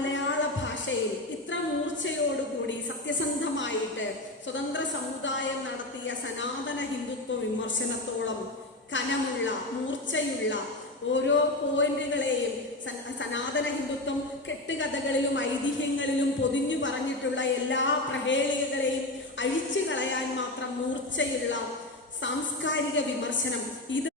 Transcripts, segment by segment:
മലയാള ഭാഷയിൽ ഇത്ര മൂർച്ചയോടുകൂടി സത്യസന്ധമായിട്ട് സ്വതന്ത്ര സമുദായം നടത്തിയ സനാതന ഹിന്ദുത്വ വിമർശനത്തോളം കനമുള്ള മൂർച്ചയുള്ള ഓരോ പോയിന്റുകളെയും സനാതന ഹിന്ദുത്വം കെട്ടുകഥകളിലും ഐതിഹ്യങ്ങളിലും പൊതിഞ്ഞു പറഞ്ഞിട്ടുള്ള എല്ലാ പ്രഹേളികകളെയും അഴിച്ചു കളയാൻ മാത്രം മൂർച്ചയുള്ള സാംസ്കാരിക വിമർശനം ഇത്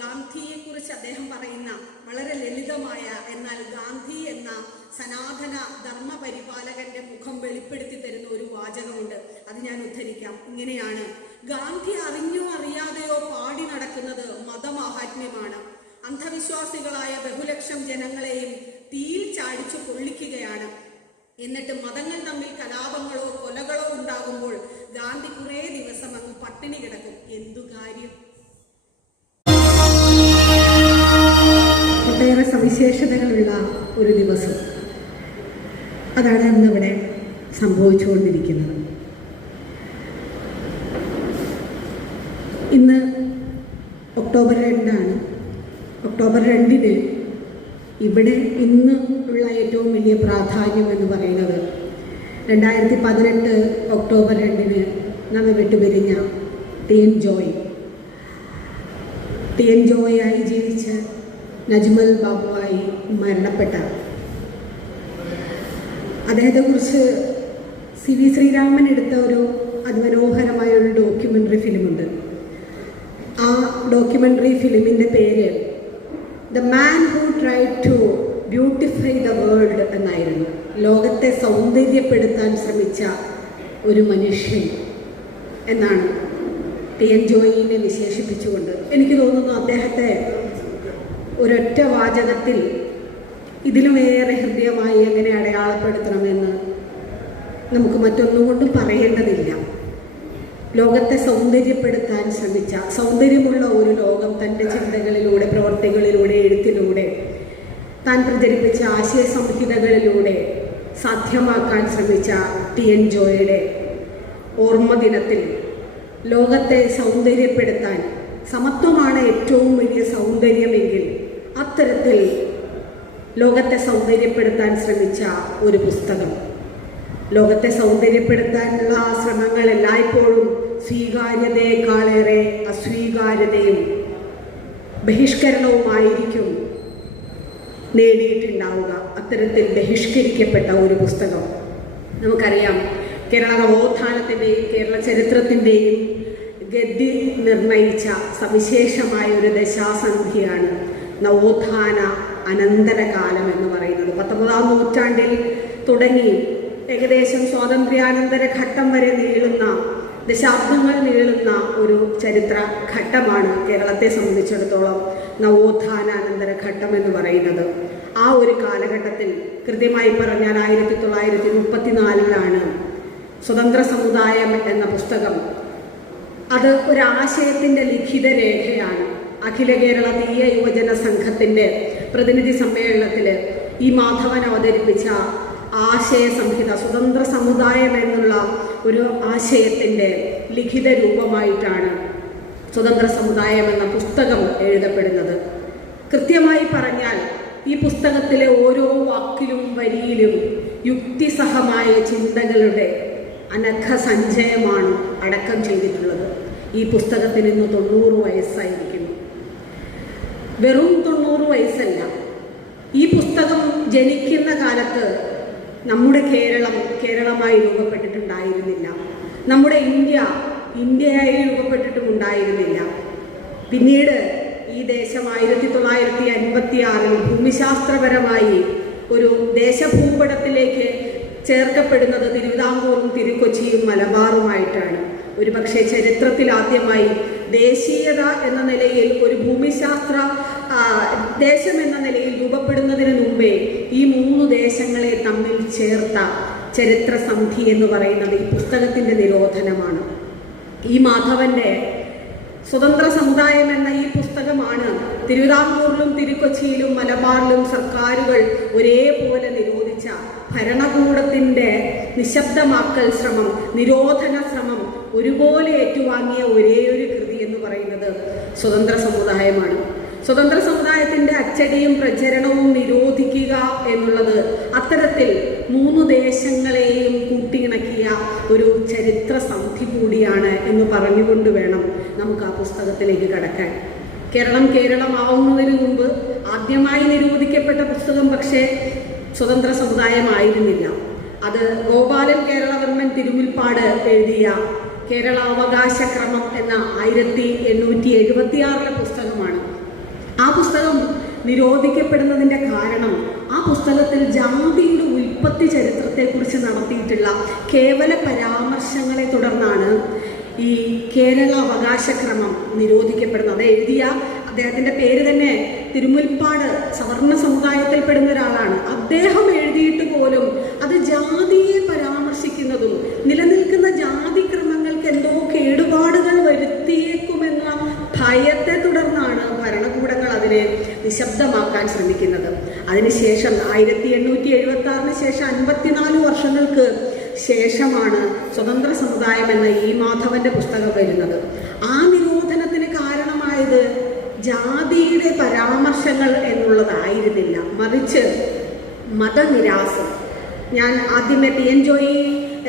ഗാന്ധിയെക്കുറിച്ച് അദ്ദേഹം പറയുന്ന വളരെ ലളിതമായ എന്നാൽ ഗാന്ധി എന്ന സനാതന ധർമ്മ പരിപാലകന്റെ മുഖം വെളിപ്പെടുത്തി തരുന്ന ഒരു വാചകമുണ്ട്. അത് ഞാൻ ഉദ്ധരിക്കാം. ഇങ്ങനെയാണ്: ഗാന്ധി അറിഞ്ഞോ അറിയാതെയോ പാടി നടക്കുന്നത് മതമാഹാത്മ്യമാണ്. അന്ധവിശ്വാസികളായ ബഹുലക്ഷം ജനങ്ങളെയും തീയിൽ ചാടിച്ചു കൊള്ളിക്കുകയാണ്. എന്നിട്ട് മതങ്ങൾ തമ്മിൽ കലാപങ്ങളോ കൊലകളോ ഉണ്ടാകുമ്പോൾ ഗാന്ധി കുറേ ദിവസം അങ്ങ് പട്ടിണി കിടക്കും. എന്തു കാര്യം? ഒട്ടേറെ സവിശേഷതകളുള്ള ഒരു ദിവസം. അതാണ് ഇന്നിവിടെ സംഭവിച്ചുകൊണ്ടിരിക്കുന്നത്. ഇന്ന് ഒക്ടോബർ 2 ഒക്ടോബർ 2 ഇവിടെ ഇന്ന് ഉള്ള ഏറ്റവും വലിയ പ്രാധാന്യം എന്ന് പറയുന്നത് 2018 ഒക്ടോബർ 2 നമ്മെ വിട്ടുപിരിഞ്ഞ ടി.എൻ. ജോയായി ജീവിച്ച് നജ്മൽ ബാബുവായി മരണപ്പെട്ട അദ്ദേഹത്തെക്കുറിച്ച് സി വി ശ്രീരാമൻ എടുത്ത ഒരു അതിമനോഹരമായ ഒരു ഡോക്യുമെൻ്ററി ഫിലിമുണ്ട്. ആ ഡോക്യുമെൻ്ററി ഫിലിമിൻ്റെ പേര് the man who tried to beautify the world എന്നായിരുന്നു. ലോകത്തെ സൗന്ദര്യപ്പെടുത്താൻ ശ്രമിച്ച ഒരു മനുഷ്യൻ എന്നാണ് ടി.എൻ. ജോയിനെ വിശേഷിപ്പിച്ചുകൊണ്ട്. എനിക്ക് തോന്നുന്നു അദ്ദേഹത്തെ ഒരൊറ്റ വാചകത്തിൽ ഇതിലുമേറെ ഹൃദ്യമായി എങ്ങനെ അടയാളപ്പെടുത്തണമെന്ന് നമുക്ക് മറ്റൊന്നും കൊണ്ടും പറയേണ്ടതില്ല. ലോകത്തെ സൗന്ദര്യപ്പെടുത്താൻ ശ്രമിച്ച, സൗന്ദര്യമുള്ള ഒരു ലോകം തൻ്റെ ചിന്തകളിലൂടെ, പ്രവർത്തികളിലൂടെ, എഴുത്തിലൂടെ, താൻ പ്രചരിപ്പിച്ച ആശയ സംഹിതകളിലൂടെ സാധ്യമാക്കാൻ ശ്രമിച്ച ടി.എൻ. ജോയുടെ ഓർമ്മ ദിനത്തിൽ ലോകത്തെ സൗന്ദര്യപ്പെടുത്താൻ, സമത്വമാണ് ഏറ്റവും വലിയ സൗന്ദര്യമെങ്കിൽ അത്തരത്തിൽ ലോകത്തെ സൗന്ദര്യപ്പെടുത്താൻ ശ്രമിച്ച ഒരു പുസ്തകം. ലോകത്തെ സൗന്ദര്യപ്പെടുത്താനുള്ള ശ്രമങ്ങൾ എല്ലായ്പ്പോഴും സ്വീകാര്യതയെക്കാളേറെ അസ്വീകാര്യതയും ബഹിഷ്കരണവുമായിരിക്കും നേടിയിട്ടുണ്ടാവുക. അത്തരത്തിൽ ബഹിഷ്കരിക്കപ്പെട്ട ഒരു പുസ്തകം. നമുക്കറിയാം, കേരള നവോത്ഥാനത്തിൻ്റെയും കേരള ചരിത്രത്തിൻ്റെയും ഗതി നിർണയിച്ച സവിശേഷമായ ഒരു ദശാസന്ധിയാണ് നവോത്ഥാന അനന്തരകാലം എന്ന് പറയുന്നത്. 19-ാം നൂറ്റാണ്ടിൽ തുടങ്ങി ഏകദേശം സ്വാതന്ത്ര്യാനന്തര ഘട്ടം വരെ നീളുന്ന, ദശാബ്ദങ്ങൾ നീളുന്ന ഒരു ചരിത്ര ഘട്ടമാണ് കേരളത്തെ സംബന്ധിച്ചിടത്തോളം നവോത്ഥാനാനന്തര ഘട്ടം എന്ന് പറയുന്നത്. ആ ഒരു കാലഘട്ടത്തിൽ കൃത്യമായി പറഞ്ഞാൽ 1934 സ്വതന്ത്ര സമുദായം എന്ന പുസ്തകം. അത് ഒരാശയത്തിൻ്റെ ലിഖിത രേഖയാണ്. അഖില കേരള തീയ യുവജന സംഘത്തിൻ്റെ പ്രതിനിധി സമ്മേളനത്തിൽ ഈ മാധവൻ അവതരിപ്പിച്ച ആശയ സംഹിത, സ്വതന്ത്ര സമുദായം എന്നുള്ള ഒരു ആശയത്തിൻ്റെ ലിഖിത രൂപമായിട്ടാണ് സ്വതന്ത്ര സമുദായം എന്ന പുസ്തകം എഴുതപ്പെടുന്നത്. കൃത്യമായി പറഞ്ഞാൽ ഈ പുസ്തകത്തിലെ ഓരോ വാക്കിലും വരിയിലും യുക്തിസഹമായ ചിന്തകളുടെ അനഘ സഞ്ചയമാണ് അടക്കം ചെയ്തിട്ടുള്ളത്. ഈ പുസ്തകത്തിന് ഇന്ന് 90 വയസ്സായിരിക്കുന്നു. വെറും 90 വയസ്സല്ല. ഈ പുസ്തകം ജനിക്കുന്ന കാലത്ത് നമ്മുടെ കേരളമായി രൂപപ്പെട്ടിട്ടുണ്ടായിരുന്നില്ല. നമ്മുടെ ഇന്ത്യയായി രൂപപ്പെട്ടിട്ടുമുണ്ടായിരുന്നില്ല. പിന്നീട് ഈ ദേശം 1956 ഭൂമിശാസ്ത്രപരമായി ഒരു ദേശഭൂപടത്തിലേക്ക് ചേർക്കപ്പെടുന്നത് തിരുവിതാംകൂറും തിരുക്കൊച്ചിയും മലബാറുമായിട്ടാണ്. ഒരുപക്ഷെ ചരിത്രത്തിൽ ആദ്യമായി ദേശീയത എന്ന നിലയിൽ, ഒരു ഭൂമിശാസ്ത്ര ദേശം എന്ന നിലയിൽ രൂപപ്പെടുന്നതിന് മുമ്പേ ഈ 3 ദേശങ്ങളെ തമ്മിൽ ചേർത്ത ചരിത്ര സന്ധി എന്ന് പറയുന്നത് ഈ പുസ്തകത്തിൻ്റെ നിരോധനമാണ്. ഈ മാധവൻ്റെ സ്വതന്ത്ര സമുദായം എന്ന ഈ പുസ്തകമാണ് തിരുവിതാംകൂറിലും തിരുക്കൊച്ചിയിലും മലബാറിലും സർക്കാരുകൾ ഒരേപോലെ നിരോധിച്ച ഭരണകൂടത്തിൻ്റെ നിശബ്ദമാക്കൽ ശ്രമം, നിരോധന ശ്രമം ഒരുപോലെ ഏറ്റുവാങ്ങിയ ഒരേയൊരു കൃതി എന്ന് പറയുന്നത് പറയുന്നത് സ്വതന്ത്ര സമുദായമാണ്. സ്വതന്ത്ര സമുദായത്തിൻ്റെ അച്ചടിയും പ്രചരണവും നിരോധിക്കുക എന്നുള്ളത് അത്തരത്തിൽ 3 ദേശങ്ങളെയും കൂട്ടിയിണക്കിയ ഒരു ചരിത്ര സന്ധി കൂടിയാണ് എന്ന് പറഞ്ഞുകൊണ്ട് വേണം നമുക്ക് ആ പുസ്തകത്തിലേക്ക് കടക്കാൻ. കേരളമാവുന്നതിന് മുമ്പ് ആദ്യമായി നിരോധിക്കപ്പെട്ട പുസ്തകം പക്ഷേ സ്വതന്ത്ര സമുദായമായിരുന്നില്ല. അത് ഗോപാലൻ കേരളവർമ്മൻ തിരുമുൽപ്പാട് എഴുതിയ കേരള അവകാശക്രമം എന്ന 1876 പുസ്തകമാണ്. ആ പുസ്തകം നിരോധിക്കപ്പെടുന്നതിൻ്റെ കാരണം ആ പുസ്തകത്തിൽ ജാതിയുടെ ഉൽപ്പത്തി ചരിത്രത്തെക്കുറിച്ച് നടത്തിയിട്ടുള്ള കേവല പരാമർശങ്ങളെ തുടർന്നാണ് ഈ കേരള അവകാശക്രമം നിരോധിക്കപ്പെടുന്നത്. അത് എഴുതിയ അദ്ദേഹത്തിൻ്റെ പേര് തന്നെ തിരുമുൽപ്പാട് സവർണ സമുദായത്തിൽപ്പെടുന്ന ഒരാളാണ്. അദ്ദേഹം എഴുതിയിട്ട് പോലും അത് ജാതിയെ പരാമർശിക്കുന്നതും നിലനിൽക്കുന്ന ജാതിക്രമങ്ങൾക്ക് എന്തോ കേടുപാടുകൾ വരുത്തിയേക്കുമെന്ന ഭയത്തെ തുടർന്നാണ് ഭരണകൂടങ്ങൾ അതിനെ നിശബ്ദമാക്കാൻ ശ്രമിക്കുന്നത്. അതിനുശേഷം 1876 ശേഷം 54 വർഷങ്ങൾക്ക് ശേഷമാണ് സ്വതന്ത്ര സമുദായം എന്ന ഈ മാധവന്റെ പുസ്തകം വരുന്നത്. ആ നിരോധനത്തിന് കാരണമായത് ജാതിയുടെ പരാമർശങ്ങൾ എന്നുള്ളതായിരുന്നില്ല, മറിച്ച് മതനിരാസം. ഞാൻ ആദ്യമേ ടി.എൻ. ജോയി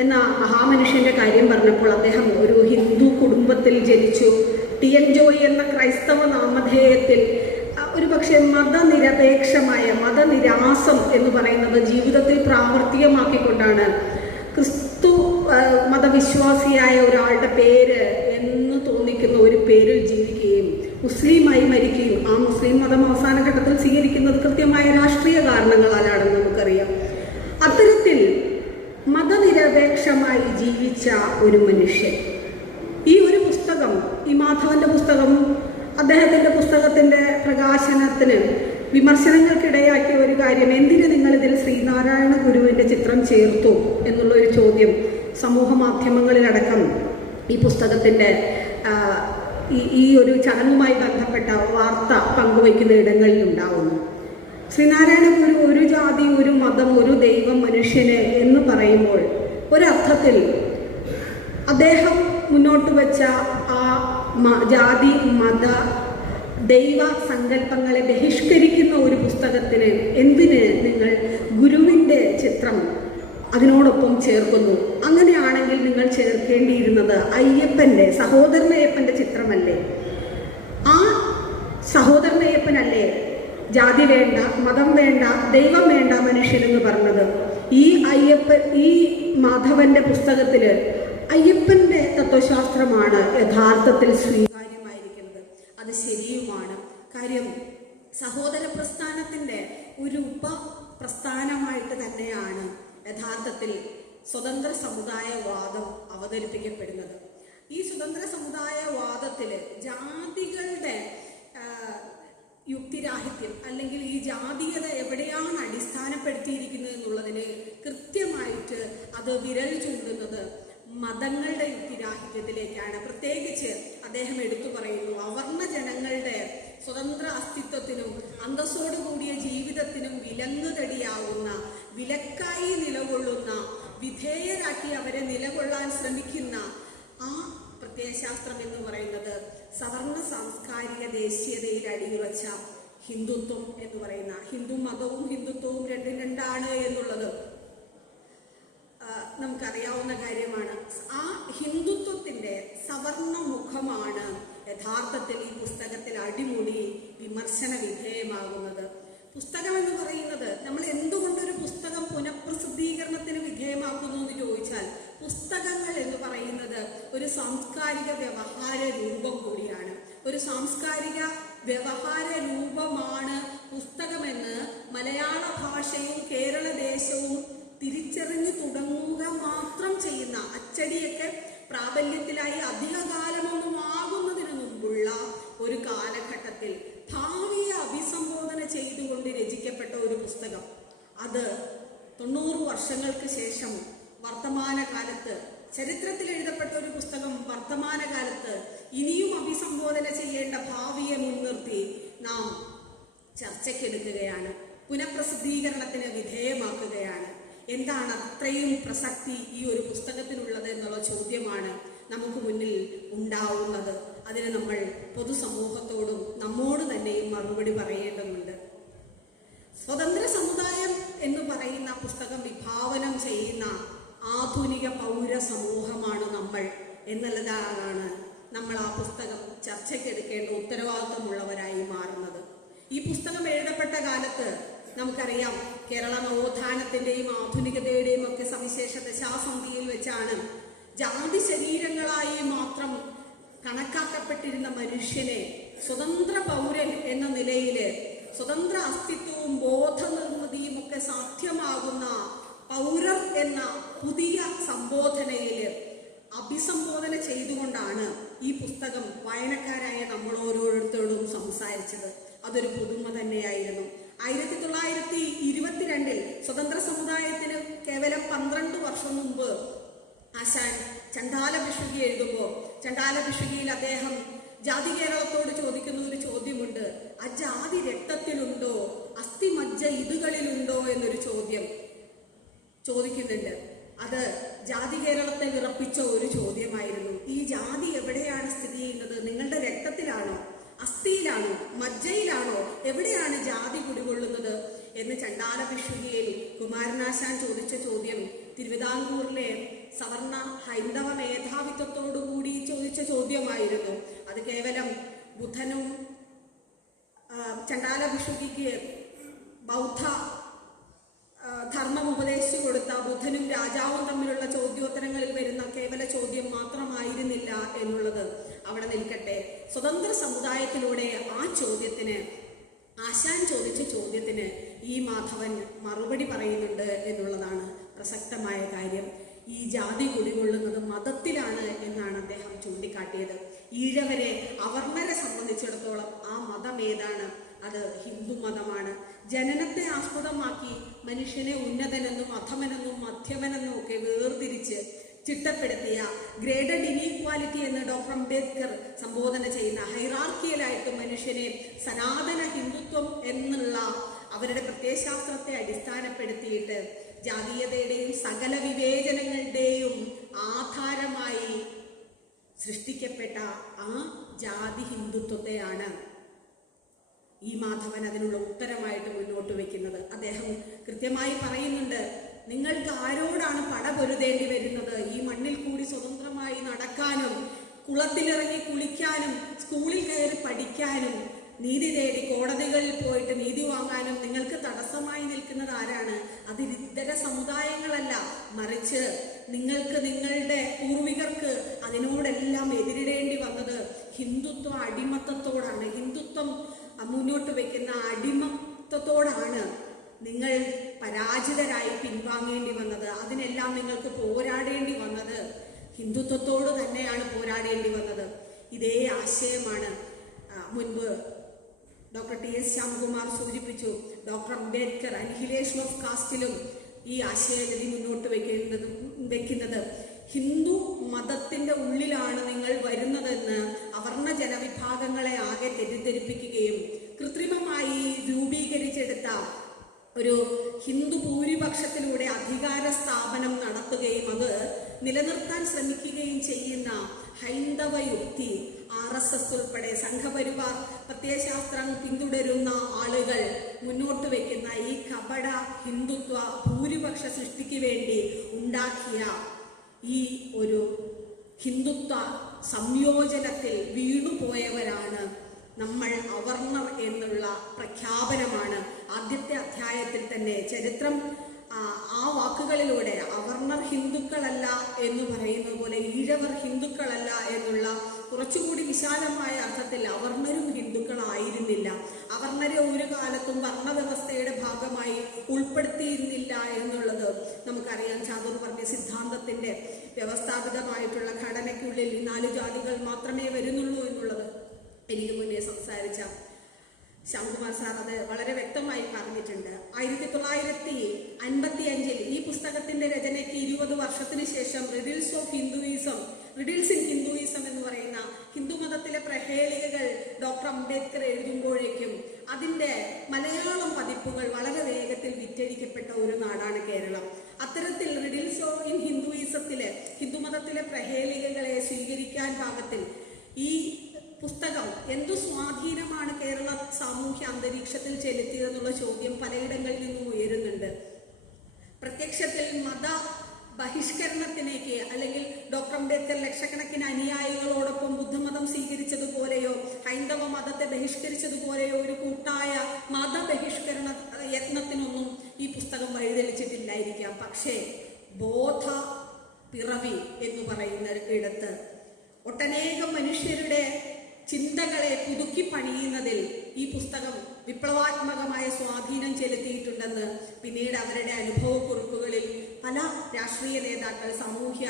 എന്ന മഹാമനുഷ്യന്റെ കാര്യം പറഞ്ഞപ്പോൾ അദ്ദേഹം ഒരു ഹിന്ദു കുടുംബത്തിൽ ജനിച്ചു. ടി.എൻ. ജോയി എന്ന ക്രൈസ്തവ നാമധേയത്തിൽ ഒരു പക്ഷേ മതനിരപേക്ഷമായ മതനിരാസം എന്ന് പറയുന്നത് ജീവിതത്തിൽ പ്രാവർത്തികമാക്കിക്കൊണ്ടാണ് ക്രിസ്തു മതവിശ്വാസിയായ ഒരാളുടെ പേര് എന്ന് തോന്നിക്കുന്ന ഒരു പേരിൽ ജീവിക്കുകയും മുസ്ലിമായി മരിക്കുകയും ആ മുസ്ലിം മതം അവസാന ഘട്ടത്തിൽ സ്വീകരിക്കുന്നത് കൃത്യമായ രാഷ്ട്രീയ കാരണങ്ങളാലാണെന്ന് നമുക്കറിയാം. അത്തരത്തിൽ മതനിരപേക്ഷമായി ജീവിച്ച ഒരു മനുഷ്യൻ ഈ ഒരു പുസ്തകം, ഈ മാധവന്റെ പുസ്തകം, അദ്ദേഹത്തിൻ്റെ പുസ്തകത്തിൻ്റെ പ്രകാശനത്തിന് വിമർശനങ്ങൾക്കിടയാക്കിയ ഒരു കാര്യം, എന്തിന് നിങ്ങളിതിൽ ശ്രീനാരായണ ഗുരുവിൻ്റെ ചിത്രം ചേർത്തു എന്നുള്ളൊരു ചോദ്യം സമൂഹ മാധ്യമങ്ങളിലടക്കം ഈ പുസ്തകത്തിൻ്റെ ഈ ഒരു ചടങ്ങുമായി ബന്ധപ്പെട്ട വാർത്ത പങ്കുവയ്ക്കുന്ന ഇടങ്ങളിൽ ഉണ്ടാവുന്നു. ശ്രീനാരായണ ഗുരു ഒരു ജാതി, ഒരു മതം, ഒരു ദൈവം, മനുഷ്യന് എന്ന് പറയുമ്പോൾ ഒരർത്ഥത്തിൽ അദ്ദേഹം മുന്നോട്ട് വെച്ച ആ ജാതി, മത, ദൈവ സങ്കല്പങ്ങളെ ബഹിഷ്കരിക്കുന്ന ഒരു പുസ്തകത്തിന് എന്തിന് നിങ്ങൾ ഗുരുവിൻ്റെ ചിത്രം അതിനോടൊപ്പം ചേർക്കുന്നു? അങ്ങനെയാണെങ്കിൽ നിങ്ങൾ ചേർക്കേണ്ടിയിരുന്നത് അയ്യപ്പൻ്റെ, സഹോദരനയ്യപ്പൻ്റെ ചിത്രമല്ലേ? ആ സഹോദരനയ്യപ്പനല്ലേ ജാതി വേണ്ട, മതം വേണ്ട, ദൈവം വേണ്ട, മനുഷ്യനെന്ന് പറഞ്ഞത്? ഈ മാധവന്റെ പുസ്തകത്തിൽ അയ്യപ്പൻ്റെ തത്വശാസ്ത്രമാണ് യഥാർത്ഥത്തിൽ സ്വീകാര്യമായിരിക്കുന്നത്. അത് ശരിയുമാണ്. കാര്യം സഹോദര പ്രസ്ഥാനത്തിൻ്റെ ഒരു ഉപപ്രസ്ഥാനമായിട്ട് തന്നെയാണ് യഥാർത്ഥത്തിൽ സ്വതന്ത്ര സമുദായവാദം അവതരിപ്പിക്കപ്പെടുന്നത്. ഈ സ്വതന്ത്ര സമുദായവാദത്തിൽ ജാതികളുടെ യുക്തിരാഹിത്യം അല്ലെങ്കിൽ ഈ ജാതീയത എവിടെയാണ് അടിസ്ഥാനപ്പെടുത്തിയിരിക്കുന്നത് എന്നുള്ളതിന് കൃത്യമായിട്ട് അത് വിരൽ ചൂണ്ടുന്നത് മതങ്ങളുടെ യുക്തിരാഹിത്യത്തിലേക്കാണ്. പ്രത്യേകിച്ച് അദ്ദേഹം എടുത്തു പറയുന്നു, അവർണ ജനങ്ങളുടെ സ്വതന്ത്ര അസ്തിത്വത്തിനും അന്തസ്സോടു കൂടിയ ജീവിതത്തിനും വിലങ്ങുതടിയാവുന്ന, വിലക്കായി നിലകൊള്ളുന്ന, വിധേയരാക്കി അവരെ നിലകൊള്ളാൻ ശ്രമിക്കുന്ന ആ പ്രത്യയശാസ്ത്രം എന്ന് പറയുന്നത് സവർണ സാംസ്കാരിക ദേശീയതയിൽ അടിയുറച്ച ഹിന്ദുത്വം എന്ന് പറയുന്ന, ഹിന്ദു മതവും ഹിന്ദുത്വവും രണ്ടും രണ്ടാണ് എന്നുള്ളത് നമുക്കറിയാവുന്ന കാര്യമാണ്. ആ ഹിന്ദുത്വത്തിൻ്റെ സവർണ മുഖമാണ് യഥാർത്ഥത്തിൽ ഈ പുസ്തകത്തിൽ അടിമുടി വിമർശന വിധേയമാകുന്നത്. പുസ്തകം എന്ന് പറയുന്നത്, നമ്മൾ എന്തുകൊണ്ടൊരു പുസ്തകം പുനഃപ്രസിദ്ധീകരണത്തിന് വിധേയമാക്കുന്നു എന്ന് ചോദിച്ചാൽ, പുസ്തകങ്ങൾ എന്ന് പറയുന്നത് ഒരു സാംസ്കാരിക വ്യവഹാര രൂപം കൂടിയാണ്. ഒരു സാംസ്കാരിക വ്യവഹാര രൂപമാണ് പുസ്തകമെന്ന് മലയാള ഭാഷയും കേരള ദേശവും തിരിച്ചറിഞ്ഞു തുടങ്ങുക മാത്രം ചെയ്യുന്ന, അച്ചടിയൊക്കെ പ്രാബല്യത്തിലായി അധികകാലമൊന്നും ആകുന്നതിന് മുമ്പുള്ള ഒരു കാലഘട്ടത്തിൽ ഭാവിയെ അഭിസംബോധന ചെയ്തുകൊണ്ട് രചിക്കപ്പെട്ട ഒരു പുസ്തകം, അത് 90 വർഷങ്ങൾക്ക് ശേഷം വർത്തമാനകാലത്ത് ചരിത്രത്തിൽ എഴുതപ്പെട്ട ഒരു പുസ്തകം വർത്തമാനകാലത്ത് ഇനിയും അഭിസംബോധന ചെയ്യേണ്ട ഭാവിയെ മുൻനിർത്തി നാം ചർച്ചയ്ക്കെടുക്കുകയാണ്, പുനഃപ്രസിദ്ധീകരണത്തിന് വിധേയമാക്കുകയാണ്. എന്താണ് അത്രയും പ്രസക്തി ഈ ഒരു പുസ്തകത്തിനുള്ളത് എന്നുള്ള ചോദ്യമാണ് നമുക്ക് മുന്നിൽ ഉണ്ടാവുന്നത്. അതിന് നമ്മൾ പൊതുസമൂഹത്തോടും നമ്മോട് തന്നെയും മറുപടി പറയേണ്ടതുണ്ട്. സ്വതന്ത്ര സമുദായം എന്ന് പറയുന്ന പുസ്തകം വിഭാവനം ചെയ്യുന്ന ആധുനിക പൗര സമൂഹമാണ് നമ്മൾ എന്നുള്ളതാണ് നമ്മൾ ആ പുസ്തകം ചർച്ചയ്ക്കെടുക്കേണ്ട ഉത്തരവാദിത്വമുള്ളവരായി മാറുന്നത്. ഈ പുസ്തകം എഴുതപ്പെട്ട കാലത്ത് നമുക്കറിയാം, കേരള നവോത്ഥാനത്തിന്റെയും ആധുനികതയുടെയും ഒക്കെ സവിശേഷ ദശാസന്ധിയിൽ വെച്ചാണ് ജാതി ശരീരങ്ങളായി മാത്രം കണക്കാക്കപ്പെട്ടിരുന്ന മനുഷ്യനെ സ്വതന്ത്ര പൗരൻ എന്ന നിലയില് സ്വതന്ത്ര അസ്തിത്വവും ബോധനിർമ്മിതിയും ഒക്കെ സാധ്യമാകുന്ന പൗരർ എന്ന പുതിയ സംബോധനയില് അഭിസംബോധന ചെയ്തുകൊണ്ടാണ് ഈ പുസ്തകം വായനക്കാരായ നമ്മൾ ഓരോരുത്തരോടും സംസാരിച്ചത്. അതൊരു പുതുമ തന്നെയായിരുന്നു. 1922 സ്വതന്ത്ര സമുദായത്തിന് കേവലം 12 വർഷം മുമ്പ് ആശാൻ ചണ്ടാല ഭിക്ഷുകി എഴുതുമ്പോൾ ചണ്ടാല ഭിക്ഷുകിയിൽ അദ്ദേഹം ജാതി കേരളത്തോട് ചോദിക്കുന്ന ഒരു ചോദ്യമുണ്ട്. ആ ജാതി രക്തത്തിലുണ്ടോ, അസ്ഥി മജ്ജ ഇതുകളിലുണ്ടോ എന്നൊരു ചോദ്യം ചോദിക്കുന്നുണ്ട്. അത് ജാതി കേരളത്തെ വിറപ്പിച്ച ഒരു ചോദ്യമായിരുന്നു. ഈ ജാതി എവിടെയാണ് സ്ഥിതി ചെയ്യുന്നത്? നിങ്ങളുടെ രക്തത്തിലാണോ, അസ്ഥിയിലാണോ, മജ്ജയിലാണോ? എവിടെയാണ് ജാതി കുടികൊള്ളുന്നത് എന്ന് ചണ്ടാല ഭിക്ഷുകിയിൽ കുമാരനാശാൻ ചോദിച്ച ചോദ്യം തിരുവിതാംകൂറിലെ സവർണ ഹൈന്ദവ മേധാവിത്വത്തോടുകൂടി ചോദിച്ച ചോദ്യമായിരുന്നു. അത് കേവലം ബുദ്ധനും ചണ്ടാല ഭിക്ഷുകിക്ക് ബൗദ്ധ ധർമ്മം ഉപദേശിച്ചു കൊടുത്ത ബുദ്ധനും രാജാവും തമ്മിലുള്ള ചോദ്യോത്തരങ്ങളിൽ വരുന്ന കേവല ചോദ്യം മാത്രമായിരുന്നില്ല എന്നുള്ളത് അവിടെ നിൽക്കട്ടെ. സ്വതന്ത്ര സമുദായത്തിലൂടെ ആ ചോദ്യത്തിന്, ആശാൻ ചോദിച്ച ചോദ്യത്തിന് ഈ മാധവൻ മറുപടി പറയുന്നുണ്ട് എന്നുള്ളതാണ് പ്രസക്തമായ കാര്യം. ഈ ജാതി കുടികൊള്ളുന്നത് മതത്തിലാണ് എന്നാണ് അദ്ദേഹം ചൂണ്ടിക്കാട്ടിയത്. ഈഴവരെ, അവർണരെ സംബന്ധിച്ചിടത്തോളം ആ മതം ഏതാണ്? അത് ഹിന്ദു മതമാണ്. ജനനത്തെ ആസ്പദമാക്കി മനുഷ്യനെ ഉന്നതനെന്നും അധമനെന്നും മധ്യമനെന്നും ഒക്കെ വേർതിരിച്ച് ചിട്ടപ്പെടുത്തിയ ഗ്രേഡഡ് ഇനീക്വാലിറ്റി എന്ന് ഡോക്ടർ അംബേദ്കർ സംബോധന ചെയ്യുന്ന ഹൈറാർക്കിയലായിട്ട് മനുഷ്യനെ സനാതന ഹിന്ദുത്വം എന്നുള്ള അവരുടെ പ്രത്യയശാസ്ത്രത്തെ അടിസ്ഥാനപ്പെടുത്തിയിട്ട് ജാതീയതയുടെയും സകല വിവേചനങ്ങളുടെയും ആധാരമായി സൃഷ്ടിക്കപ്പെട്ട ആ ജാതി ഹിന്ദുത്വത്തെയാണ് ഈ മാധവൻ അതിനുള്ള ഉത്തരമായിട്ട് മുന്നോട്ട് വെക്കുന്നത്. അദ്ദേഹം കൃത്യമായി പറയുന്നുണ്ട്, നിങ്ങൾക്ക് ആരോടാണ് പടപൊരുതേണ്ടി വരുന്നത്? ഈ മണ്ണിൽ കൂടി സ്വതന്ത്രമായി നടക്കാനും കുളത്തിലിറങ്ങി കുളിക്കാനും സ്കൂളിൽ കയറി പഠിക്കാനും നീതി തേടി കോടതികളിൽ പോയിട്ട് നീതി വാങ്ങാനും നിങ്ങൾക്ക് തടസ്സമായി നിൽക്കുന്നത് ആരാണ്? അത് ഇതര സമുദായങ്ങളല്ല, മറിച്ച് നിങ്ങൾക്ക് നിങ്ങളുടെ പൂർവികർക്ക് അതിനോടെല്ലാം എതിരിടേണ്ടി വന്നത് ഹിന്ദുത്വ അടിമത്തത്തോടാണ്. ഹിന്ദുത്വം മുന്നോട്ട് വയ്ക്കുന്ന അടിമത്തത്തോടാണ് നിങ്ങൾ പരാജിതരായി പിൻവാങ്ങേണ്ടി വന്നത്. അതിനെല്ലാം നിങ്ങൾക്ക് പോരാടേണ്ടി വന്നത് ഹിന്ദുത്വത്തോട് തന്നെയാണ് പോരാടേണ്ടി വന്നത്. ഇതേ ആശയമാണ് മുൻപ് ഡോക്ടർ ടി.എസ്. ശ്യാംകുമാർ സൂചിപ്പിച്ചു. ഡോക്ടർ അംബേദ്കർ അനിഹിലേഷൻ ഓഫ് കാസ്റ്റിലും ഈ ആശയഗതി മുന്നോട്ട് വെക്കുന്നത് ഹിന്ദു മതത്തിന്റെ ഉള്ളിലാണ് നിങ്ങൾ വരുന്നതെന്ന് അവർണ ജനവിഭാഗങ്ങളെ ആകെ തെറ്റിദ്ധരിപ്പിക്കുകയും കൃത്രിമമായി രൂപീകരിച്ചെടുത്ത ഒരു ഹിന്ദു ഭൂരിപക്ഷത്തിലൂടെ അധികാര സ്ഥാപനം നടത്തുകയും അത് നിലനിർത്താൻ ശ്രമിക്കുകയും ചെയ്യുന്ന ഹൈന്ദവ യുക്തി RSS ഉൾപ്പെടെ സംഘപരിവാർ പ്രത്യയശാസ്ത്രം പിന്തുടരുന്ന ആളുകൾ മുന്നോട്ട് വയ്ക്കുന്ന ഈ കപട ഹിന്ദുത്വ ഭൂരിപക്ഷ സൃഷ്ടിക്ക് വേണ്ടി ഉണ്ടാക്കിയ ഈ ഒരു ഹിന്ദുത്വ സംയോജനത്തിൽ വീണുപോയവരാണ് നമ്മൾ അവർണർ എന്നുള്ള പ്രഖ്യാപനമാണ് ആദ്യത്തെ അധ്യായത്തിൽ തന്നെ ചരിത്രം ആ വാക്കുകളിലൂടെ അവർണർ ഹിന്ദുക്കളല്ല എന്ന് പറയുന്നത് പോലെ ഈഴവർ ഹിന്ദുക്കളല്ല എന്നുള്ള കുറച്ചുകൂടി വിശാലമായ അർത്ഥത്തിൽ അവർണരും ഹിന്ദുക്കളായിരുന്നില്ല. അവർണരെ ഒരു കാലത്തും വർണ്ണവ്യവസ്ഥയുടെ ഭാഗമായി ഉൾപ്പെടുത്തിയിരുന്നില്ല എന്നുള്ളത് നമുക്കറിയാം. ചാതുർവർണ്ണ സിദ്ധാന്തത്തിന്റെ വ്യവസ്ഥാപിതമായിട്ടുള്ള ഘടനയ്ക്കുള്ളിൽ 4 ജാതികൾ മാത്രമേ വരുന്നുള്ളൂ എന്നുള്ളത് എനിക്ക് മുന്നേ സംസാരിച്ച ശ്യാംകുമാർ സാർ അത് വളരെ വ്യക്തമായി പറഞ്ഞിട്ടുണ്ട്. 1955 ഈ പുസ്തകത്തിന്റെ രചനയ്ക്ക് 20 വർഷത്തിന് ശേഷം റിഡിൽസ് ഇൻ ഹിന്ദുയിസം എന്ന് പറയുന്ന ഹിന്ദുമതത്തിലെ പ്രഹേളികകൾ ഡോക്ടർ അംബേദ്കർ എഴുതുമ്പോഴേക്കും അതിന്റെ മലയാളം പതിപ്പുകൾ വളരെ വേഗത്തിൽ വിറ്റഴിക്കപ്പെട്ട ഒരു നാടാണ് കേരളം. അത്തരത്തിൽ റിഡിൽസ് ഇൻ ഹിന്ദുയിസത്തിലെ ഹിന്ദുമതത്തിലെ പ്രഹേളികകളെ സ്വീകരിക്കാൻ പാകത്തിൽ ഈ പുസ്തകം എന്തു സ്വാധീനമാണ് കേരള സാമൂഹ്യ അന്തരീക്ഷത്തിൽ ചെലുത്തിയതെന്നുള്ള ചോദ്യം പലയിടങ്ങളിൽ നിന്നും ഉയരുന്നുണ്ട്. പ്രത്യക്ഷത്തിൽ മത ബഹിഷ്കരണത്തിലേക്ക്, അല്ലെങ്കിൽ ഡോക്ടർ അംബേദ്കർ ലക്ഷക്കണക്കിന് അനുയായികളോടൊപ്പം ബുദ്ധമതം സ്വീകരിച്ചതുപോലെയോ ഹൈന്ദവ മതത്തെ ബഹിഷ്കരിച്ചതുപോലെയോ ഒരു കൂട്ടായ മതബഹിഷ്കരണ യത്നത്തിനൊന്നും ഈ പുസ്തകം വഴിതെളിച്ചിട്ടില്ലായിരിക്കാം. പക്ഷേ ബോധ പിറവി എന്ന് പറയുന്ന ഇടത്ത് ഒട്ടനേകം മനുഷ്യരുടെ ചിന്തകളെ പുതുക്കി പണിയുന്നതിൽ ഈ പുസ്തകം വിപ്ലവാത്മകമായ സ്വാധീനം ചെലുത്തിയിട്ടുണ്ടെന്ന് പിന്നീട് അവരുടെ അനുഭവക്കുറിപ്പുകളിൽ പല രാഷ്ട്രീയ നേതാക്കൾ, സാമൂഹ്യ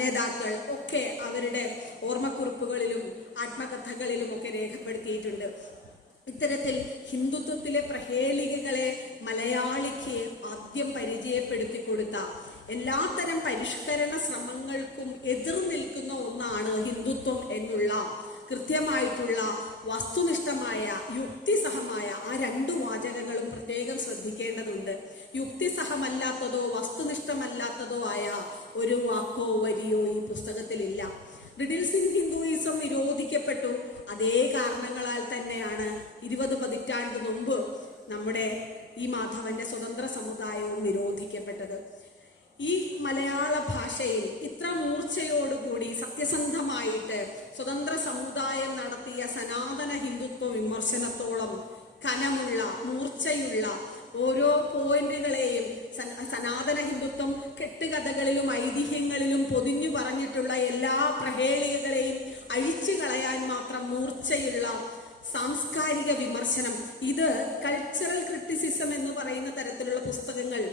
നേതാക്കൾ ഒക്കെ അവരുടെ ഓർമ്മക്കുറിപ്പുകളിലും ആത്മകഥകളിലും ഒക്കെ രേഖപ്പെടുത്തിയിട്ടുണ്ട്. ഇത്തരത്തിൽ ഹിന്ദുത്വത്തിലെ പ്രഹേളികകളെ മലയാളിക്ക് ആദ്യം പരിചയപ്പെടുത്തി കൊടുത്ത, എല്ലാത്തരം പരിഷ്കരണ ശ്രമങ്ങൾക്കും എതിർ നിൽക്കുന്ന ഒന്നാണ് ഹിന്ദുത്വം എന്നുള്ള കൃത്യമായിട്ടുള്ള വസ്തുനിഷ്ഠമായ യുക്തിസഹമായ ആ രണ്ടു വാചകങ്ങളും പ്രത്യേകം ശ്രദ്ധിക്കേണ്ടതുണ്ട്. യുക്തിസഹമല്ലാത്തതോ വസ്തുനിഷ്ഠമല്ലാത്തതോ ആയ ഒരു വാക്കോ വരിയോ ഈ പുസ്തകത്തിലില്ല. റിഡിൽസ് ഇൻ ഹിന്ദുയിസം നിരോധിക്കപ്പെട്ടു. അതേ കാരണങ്ങളാൽ തന്നെയാണ് 20 പതിറ്റാണ്ട് മുമ്പ് നമ്മുടെ ഈ മാധവന്റെ സ്വതന്ത്ര സമുദായവും നിരോധിക്കപ്പെട്ടത്. ഈ മലയാള ഭാഷയിൽ ഇത്ര മൂർച്ചയോടുകൂടി സത്യസന്ധമായിട്ട് സ്വതന്ത്ര സമുദായം നടത്തിയ സനാതന ഹിന്ദുത്വ വിമർശനത്തോളം കനമുള്ള, മൂർച്ചയുള്ള ഓരോ പോയിന്റുകളെയും സനാതന ഹിന്ദുത്വം കെട്ടുകഥകളിലും ഐതിഹ്യങ്ങളിലും പൊതിഞ്ഞു പറഞ്ഞിട്ടുള്ള എല്ലാ പ്രഹേളികകളെയും അഴിച്ചു കളയാൻ മാത്രം മൂർച്ചയുള്ള സാംസ്കാരിക വിമർശനം, ഇത് കൾച്ചറൽ ക്രിറ്റിസിസം എന്ന് പറയുന്ന തരത്തിലുള്ള പുസ്തകങ്ങൾ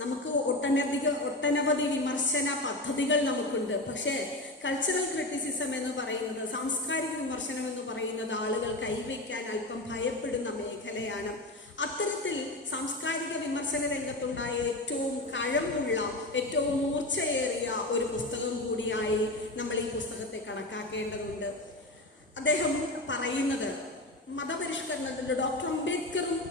നമുക്ക് ഒട്ടനവധി വിമർശന പദ്ധതികൾ നമുക്കുണ്ട്. പക്ഷേ കൾച്ചറൽ ക്രിറ്റിസിസം എന്ന് പറയുന്നത്, സാംസ്കാരിക വിമർശനം എന്ന് പറയുന്നത് ആളുകൾ കൈവയ്ക്കാൻ അല്പം ഭയപ്പെടുന്ന മേഖലയാണ്. അത്തരത്തിൽ സാംസ്കാരിക വിമർശന രംഗത്തുണ്ടായ ഏറ്റവും കഴമ്പുള്ള, ഏറ്റവും മൂർച്ചയേറിയ ഒരു പുസ്തകം കൂടിയായി നമ്മൾ ഈ പുസ്തകത്തെ കണക്കാക്കേണ്ടതുണ്ട്. അദ്ദേഹം പറയുന്നത് മതപരിഷ്കരണത്തിന്റെ ഡോക്ടർ അംബേദ്കറും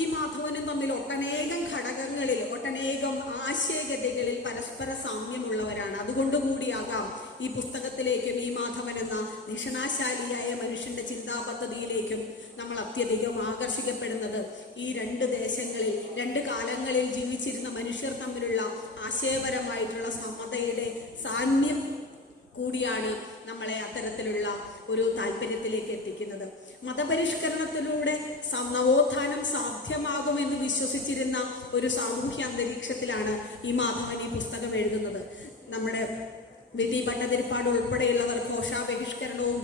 ഈ മാധവനും തമ്മിൽ ഒട്ടനേകം ഘടകങ്ങളിൽ, ഒട്ടനേകം ആശയഗതികളിൽ പരസ്പര സാമ്യമുള്ളവരാണ്. അതുകൊണ്ടുകൂടിയാകാം ഈ പുസ്തകത്തിലേക്കും ഈ മാധവൻ എന്ന നിഷണാശാലിയായ മനുഷ്യന്റെ ചിന്താ പദ്ധതിയിലേക്കും നമ്മൾ അത്യധികം ആകർഷിക്കപ്പെടുന്നത്. ഈ രണ്ട് ദേശങ്ങളിൽ, രണ്ട് കാലങ്ങളിൽ ജീവിച്ചിരുന്ന മനുഷ്യർ തമ്മിലുള്ള ആശയപരമായിട്ടുള്ള സമതയുടെ സാമ്യം കൂടിയാണ് നമ്മളെ അത്തരത്തിലുള്ള ഒരു താല്പര്യത്തിലേക്ക് എത്തിക്കുന്നത്. മതപരിഷ്കരണത്തിലൂടെ നവോത്ഥാനം സാധ്യമാകുമെന്ന് വിശ്വസിച്ചിരുന്ന ഒരു സാമൂഹ്യ അന്തരീക്ഷത്തിലാണ് ഈ മാധവൻ ഈ പുസ്തകം എഴുതുന്നത്. നമ്മുടെ വി.ടി. ഭട്ടതിരിപ്പാട് ഉൾപ്പെടെയുള്ളവർ ഘോഷ ബഹിഷ്കരണവും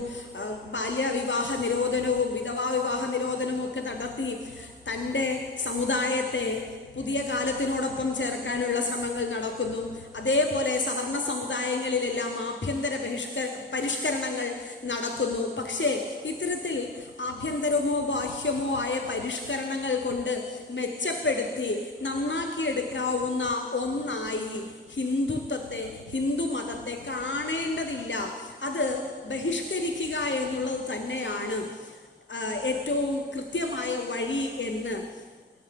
ബാല്യവിവാഹ നിരോധനവും വിധവാ വിവാഹ നിരോധനവും ഒക്കെ നടത്തി തൻ്റെ സമുദായത്തെ പുതിയ കാലത്തിനോടൊപ്പം ചേർക്കാനുള്ള ശ്രമങ്ങൾ നടക്കുന്നു. അതേപോലെ സവർണ സമുദായങ്ങളിലെല്ലാം ആഭ്യന്തര പരിഷ്കരണങ്ങൾ നടക്കുന്നു. പക്ഷേ ഇത്തരത്തിൽ ആഭ്യന്തരമോ ബാഹ്യമോ ആയ പരിഷ്കരണങ്ങൾ കൊണ്ട് മെച്ചപ്പെടുത്തി നന്നാക്കിയെടുക്കാവുന്ന ഒന്നായി ഹിന്ദുത്വത്തെ, ഹിന്ദുമതത്തെ കാണേണ്ടതില്ല. അത് ബഹിഷ്കരിക്കുക എന്നുള്ളത് തന്നെയാണ് ഏറ്റവും കൃത്യമായ വഴി എന്ന്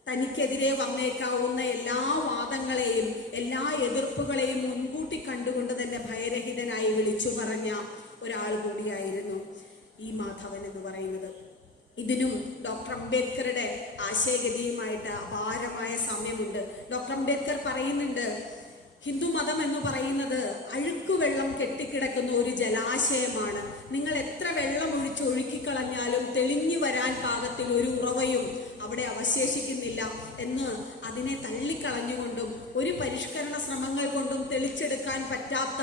തനിക്കെതിരെ വന്നേക്കാവുന്ന എല്ലാ വാദങ്ങളെയും, എല്ലാ എതിർപ്പുകളെയും മുൻകൂട്ടി കണ്ടുകൊണ്ട് തന്നെ ഭയരഹിതനായി വിളിച്ചു പറഞ്ഞ ഒരാൾ കൂടിയായിരുന്നു ഈ മാധവൻ എന്ന് പറയുന്നത്. ഇതിനും ഡോക്ടർ അംബേദ്കറുടെ ആശയഗതിയുമായിട്ട് അപാരമായ സാമ്യമുണ്ട്. ഡോക്ടർ അംബേദ്കർ പറയുന്നുണ്ട്, ഹിന്ദുമതം എന്ന് പറയുന്നത് അഴുക്കുവെള്ളം കെട്ടിക്കിടക്കുന്ന ഒരു ജലാശയമാണ്. നിങ്ങൾ എത്ര വെള്ളം ഒഴുക്കിക്കളഞ്ഞാലും തെളിഞ്ഞു വരാൻ പാകത്തിൽ ഒരു ഉറവയും അവിടെ അവശേഷിക്കുന്നില്ല എന്ന് അതിനെ തള്ളിക്കളഞ്ഞുകൊണ്ടും ഒരു പരിഷ്കരണ ശ്രമങ്ങൾ കൊണ്ടും തെളിച്ചെടുക്കാൻ പറ്റാത്ത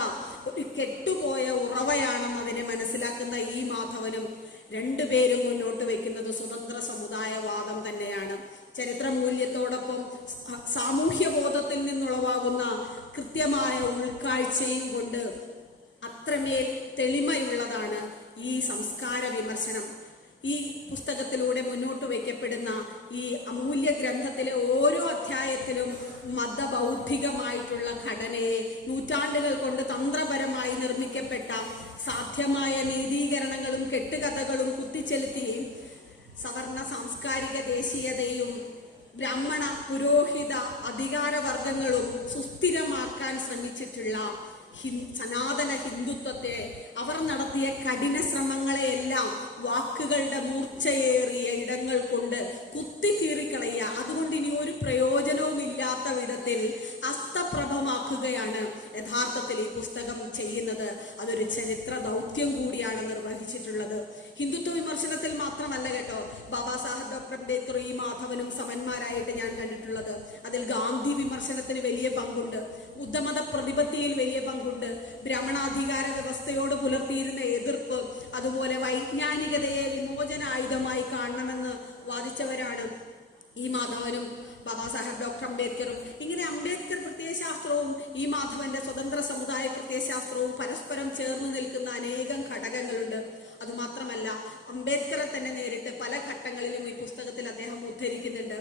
ഒരു കെട്ടുപോയ ഉറവയാണെന്ന് അതിനെ മനസ്സിലാക്കുന്ന ഈ മാധവനും രണ്ടുപേരും മുന്നോട്ട് വയ്ക്കുന്നത് സ്വതന്ത്ര സമുദായവാദം തന്നെയാണ്. ചരിത്ര മൂല്യത്തോടൊപ്പം സാമൂഹ്യ ബോധത്തിൽ നിന്നുളവാകുന്ന കൃത്യമായ ഉൾക്കാഴ്ചയും കൊണ്ട് അത്രമേൽ തെളിമയുള്ളതാണ് ഈ സംസ്കാര വിമർശനം. ഈ പുസ്തകത്തിലൂടെ മുന്നോട്ട് വയ്ക്കപ്പെടുന്ന ഈ അമൂല്യ ഗ്രന്ഥത്തിലെ ഓരോ അധ്യായത്തിലും മതബൗദ്ധികമായിട്ടുള്ള ഘടനയെ, നൂറ്റാണ്ടുകൾ കൊണ്ട് തന്ത്രപരമായി നിർമ്മിക്കപ്പെട്ട സാധ്യമായ നീതീകരണങ്ങളും കെട്ടുകഥകളും കുത്തിച്ചെലുത്തി സവർണ സാംസ്കാരിക ദേശീയതയും ബ്രാഹ്മണ പുരോഹിത അധികാരവർഗങ്ങളും സുസ്ഥിരമാക്കാൻ ശ്രമിച്ചിട്ടുള്ള സനാതന ഹിന്ദുത്വത്തെ, അവർ നടത്തിയ കഠിന ശ്രമങ്ങളെയെല്ലാം വാക്കുകളുടെ മൂർച്ചയേറിയ ഇടങ്ങൾ കൊണ്ട് കുത്തിക്കീറിക്കളയുക, അതുകൊണ്ട് ഇനി ഒരു പ്രയോജനവും ഇല്ലാത്ത വിധത്തിൽ അസ്തപ്രഭമാക്കുകയാണ് യഥാർത്ഥത്തിൽ ഈ പുസ്തകം ചെയ്യുന്നത്. അതൊരു ചരിത്ര ദൗത്യം കൂടിയാണ് നിർവഹിച്ചിട്ടുള്ളത്. ഹിന്ദുത്വ വിമർശനത്തിൽ മാത്രമല്ല കേട്ടോ ബാബാ സാഹേബ് ഡോക്ടർ അംബേദ്കർ ഈ മാധവനും സമന്മാരായിട്ട് ഞാൻ കണ്ടിട്ടുള്ളത്. അതിൽ ഗാന്ധി വിമർശനത്തിന് വലിയ പങ്കുണ്ട്, ബുദ്ധമത പ്രതിപത്തിയിൽ വലിയ പങ്കുണ്ട്, ബ്രാഹ്മണാധികാര വ്യവസ്ഥയോട് പുലർത്തിയിരുന്ന എതിർപ്പ്, അതുപോലെ വൈജ്ഞാനികതയെ വിമോചനായുധമായി കാണണമെന്ന് വാദിച്ചവരാണ് ഈ മാധവനും ബാബാ സാഹേബ് ഡോക്ടർ അംബേദ്കറും. ഇങ്ങനെ അംബേദ്കർ പ്രത്യയശാസ്ത്രവും ഈ മാധവന്റെ സ്വതന്ത്ര സമുദായ പ്രത്യയശാസ്ത്രവും പരസ്പരം ചേർന്ന് നിൽക്കുന്ന അനേകം ഘടകങ്ങളുണ്ട്. അതുമാത്രമല്ല, അംബേദ്കറെ തന്നെ നേരിട്ട് പല ഘട്ടങ്ങളിലും ഈ പുസ്തകത്തിൽ അദ്ദേഹം ഉദ്ധരിക്കുന്നുണ്ട്.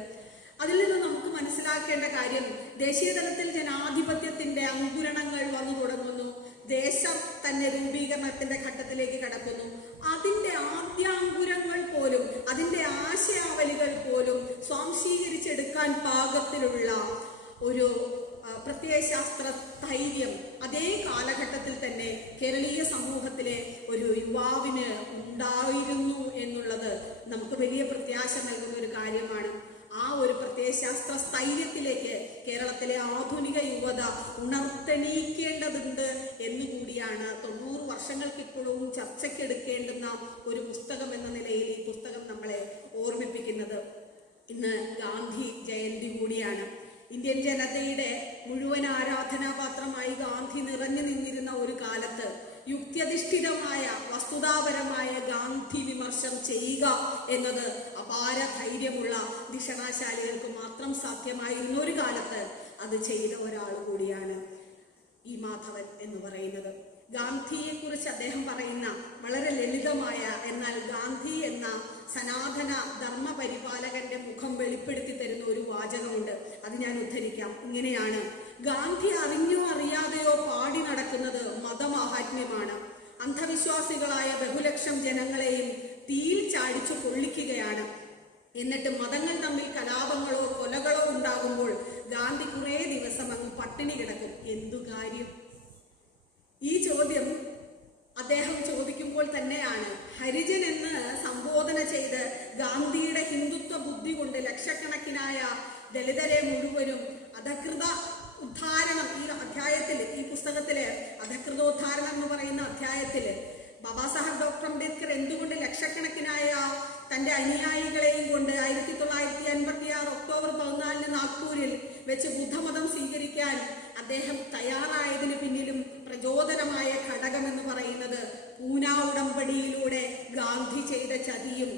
അതിൽ നിന്ന് നമുക്ക് മനസ്സിലാക്കേണ്ട കാര്യം, ദേശീയ തലത്തിൽ ജനാധിപത്യത്തിന്റെ അങ്കുരണങ്ങൾ വന്നു തുടങ്ങുന്നു, ദേശം തന്നെ രൂപീകരണത്തിന്റെ ഘട്ടത്തിലേക്ക് കടക്കുന്നു. അതിന്റെ ആദ്യാങ്കുരങ്ങൾ പോലും, അതിന്റെ ആശയാവലികൾ പോലും സ്വാംശീകരിച്ചെടുക്കാൻ പാകത്തിലുള്ള ഒരു പ്രത്യയശാസ്ത്ര ധൈര്യം അതേ കാലഘട്ടത്തിൽ തന്നെ കേരളീയ സമൂഹത്തിലെ ഒരു യുവാവിന് ഉണ്ടായിരുന്നു എന്നുള്ളത് നമുക്ക് വലിയ പ്രത്യാശ നൽകുന്ന ഒരു കാര്യമാണ്. ആ ഒരു പ്രത്യയശാസ്ത്ര സ്ഥൈര്യത്തിലേക്ക് കേരളത്തിലെ ആധുനിക യുവത ഉണർത്തെണീക്കേണ്ടതുണ്ട് എന്നുകൂടിയാണ് 90 വർഷങ്ങൾക്കിപ്പോഴും ചർച്ചയ്ക്കെടുക്കേണ്ടുന്ന ഒരു പുസ്തകം എന്ന നിലയിൽ ഈ പുസ്തകം നമ്മളെ ഓർമ്മിപ്പിക്കുന്നത്. ഇന്ന് ഗാന്ധി ജയന്തി കൂടിയാണ്. ഇന്ത്യൻ ജനതയുടെ മുഴുവൻ ആരാധനാപാത്രമായി ഗാന്ധി നിറഞ്ഞു നിന്നിരുന്ന ഒരു കാലത്ത് യുക്തിയധിഷ്ഠിതമായ വസ്തുതാപരമായ ഗാന്ധി വിമർശനം ചെയ്യുക എന്നത് അപാര ധൈര്യമുള്ള ദിഷണാശാലികൾക്ക് മാത്രം സാധ്യമായിരുന്ന ഒരു കാലത്ത് അത് ചെയ്ത ഒരാൾ കൂടിയാണ് ഈ മാധവൻ എന്ന് പറയുന്നത്. ഗാന്ധിയെക്കുറിച്ച് അദ്ദേഹം പറയുന്ന വളരെ ലളിതമായ എന്നാൽ ഗാന്ധി എന്ന സനാതന ധർമ്മ പരിപാലകന്റെ മുഖം വെളിപ്പെടുത്തി തരുന്ന ഒരു വാചകമുണ്ട്. അത് ഞാൻ ഉദ്ധരിക്കാം. ഇങ്ങനെയാണ്: ഗാന്ധി അറിഞ്ഞോ അറിയാതെയോ പാടി നടക്കുന്നത് മതമാഹാത്മ്യമാണ്. അന്ധവിശ്വാസികളായ ബഹുലക്ഷം ജനങ്ങളെയും തീയിൽ ചാടിച്ചു കൊള്ളിക്കുകയാണ്. എന്നിട്ട് മതങ്ങൾ തമ്മിൽ കലാപങ്ങളോ കൊലകളോ ഉണ്ടാകുമ്പോൾ ഗാന്ധി കുറേ ദിവസം അങ്ങ് പട്ടിണി കിടക്കും. എന്തു കാര്യം? ഈ ചോദ്യം അദ്ദേഹം ചോദിക്കുമ്പോൾ തന്നെയാണ് ഹരിജൻ എന്ന് സംബോധന ചെയ്ത് ഗാന്ധിയുടെ ഹിന്ദുത്വ ബുദ്ധി കൊണ്ട് ലക്ഷക്കണക്കിനായ ദളിതരെ മുഴുവനും അധകൃത ഉദ്ധാരണം, ഈ അധ്യായത്തിൽ, ഈ പുസ്തകത്തില് അധകൃതോദ്ധാരണം എന്ന് പറയുന്ന അധ്യായത്തില് ബാബാ സാഹേബ് ഡോക്ടർ അംബേദ്കർ എന്തുകൊണ്ട് ലക്ഷക്കണക്കിനായ തന്റെ അനുയായികളെയും കൊണ്ട് 1956 ഒക്ടോബർ 14 നാഗ്പൂരിൽ വെച്ച് ബുദ്ധമതം സ്വീകരിക്കാൻ അദ്ദേഹം തയ്യാറായതിന് പിന്നിലും പ്രചോദനമായ ഘടകം എന്ന് പറയുന്നത് പൂന ഉടമ്പടിയിലൂടെ ഗാന്ധി ചെയ്ത ചതിയും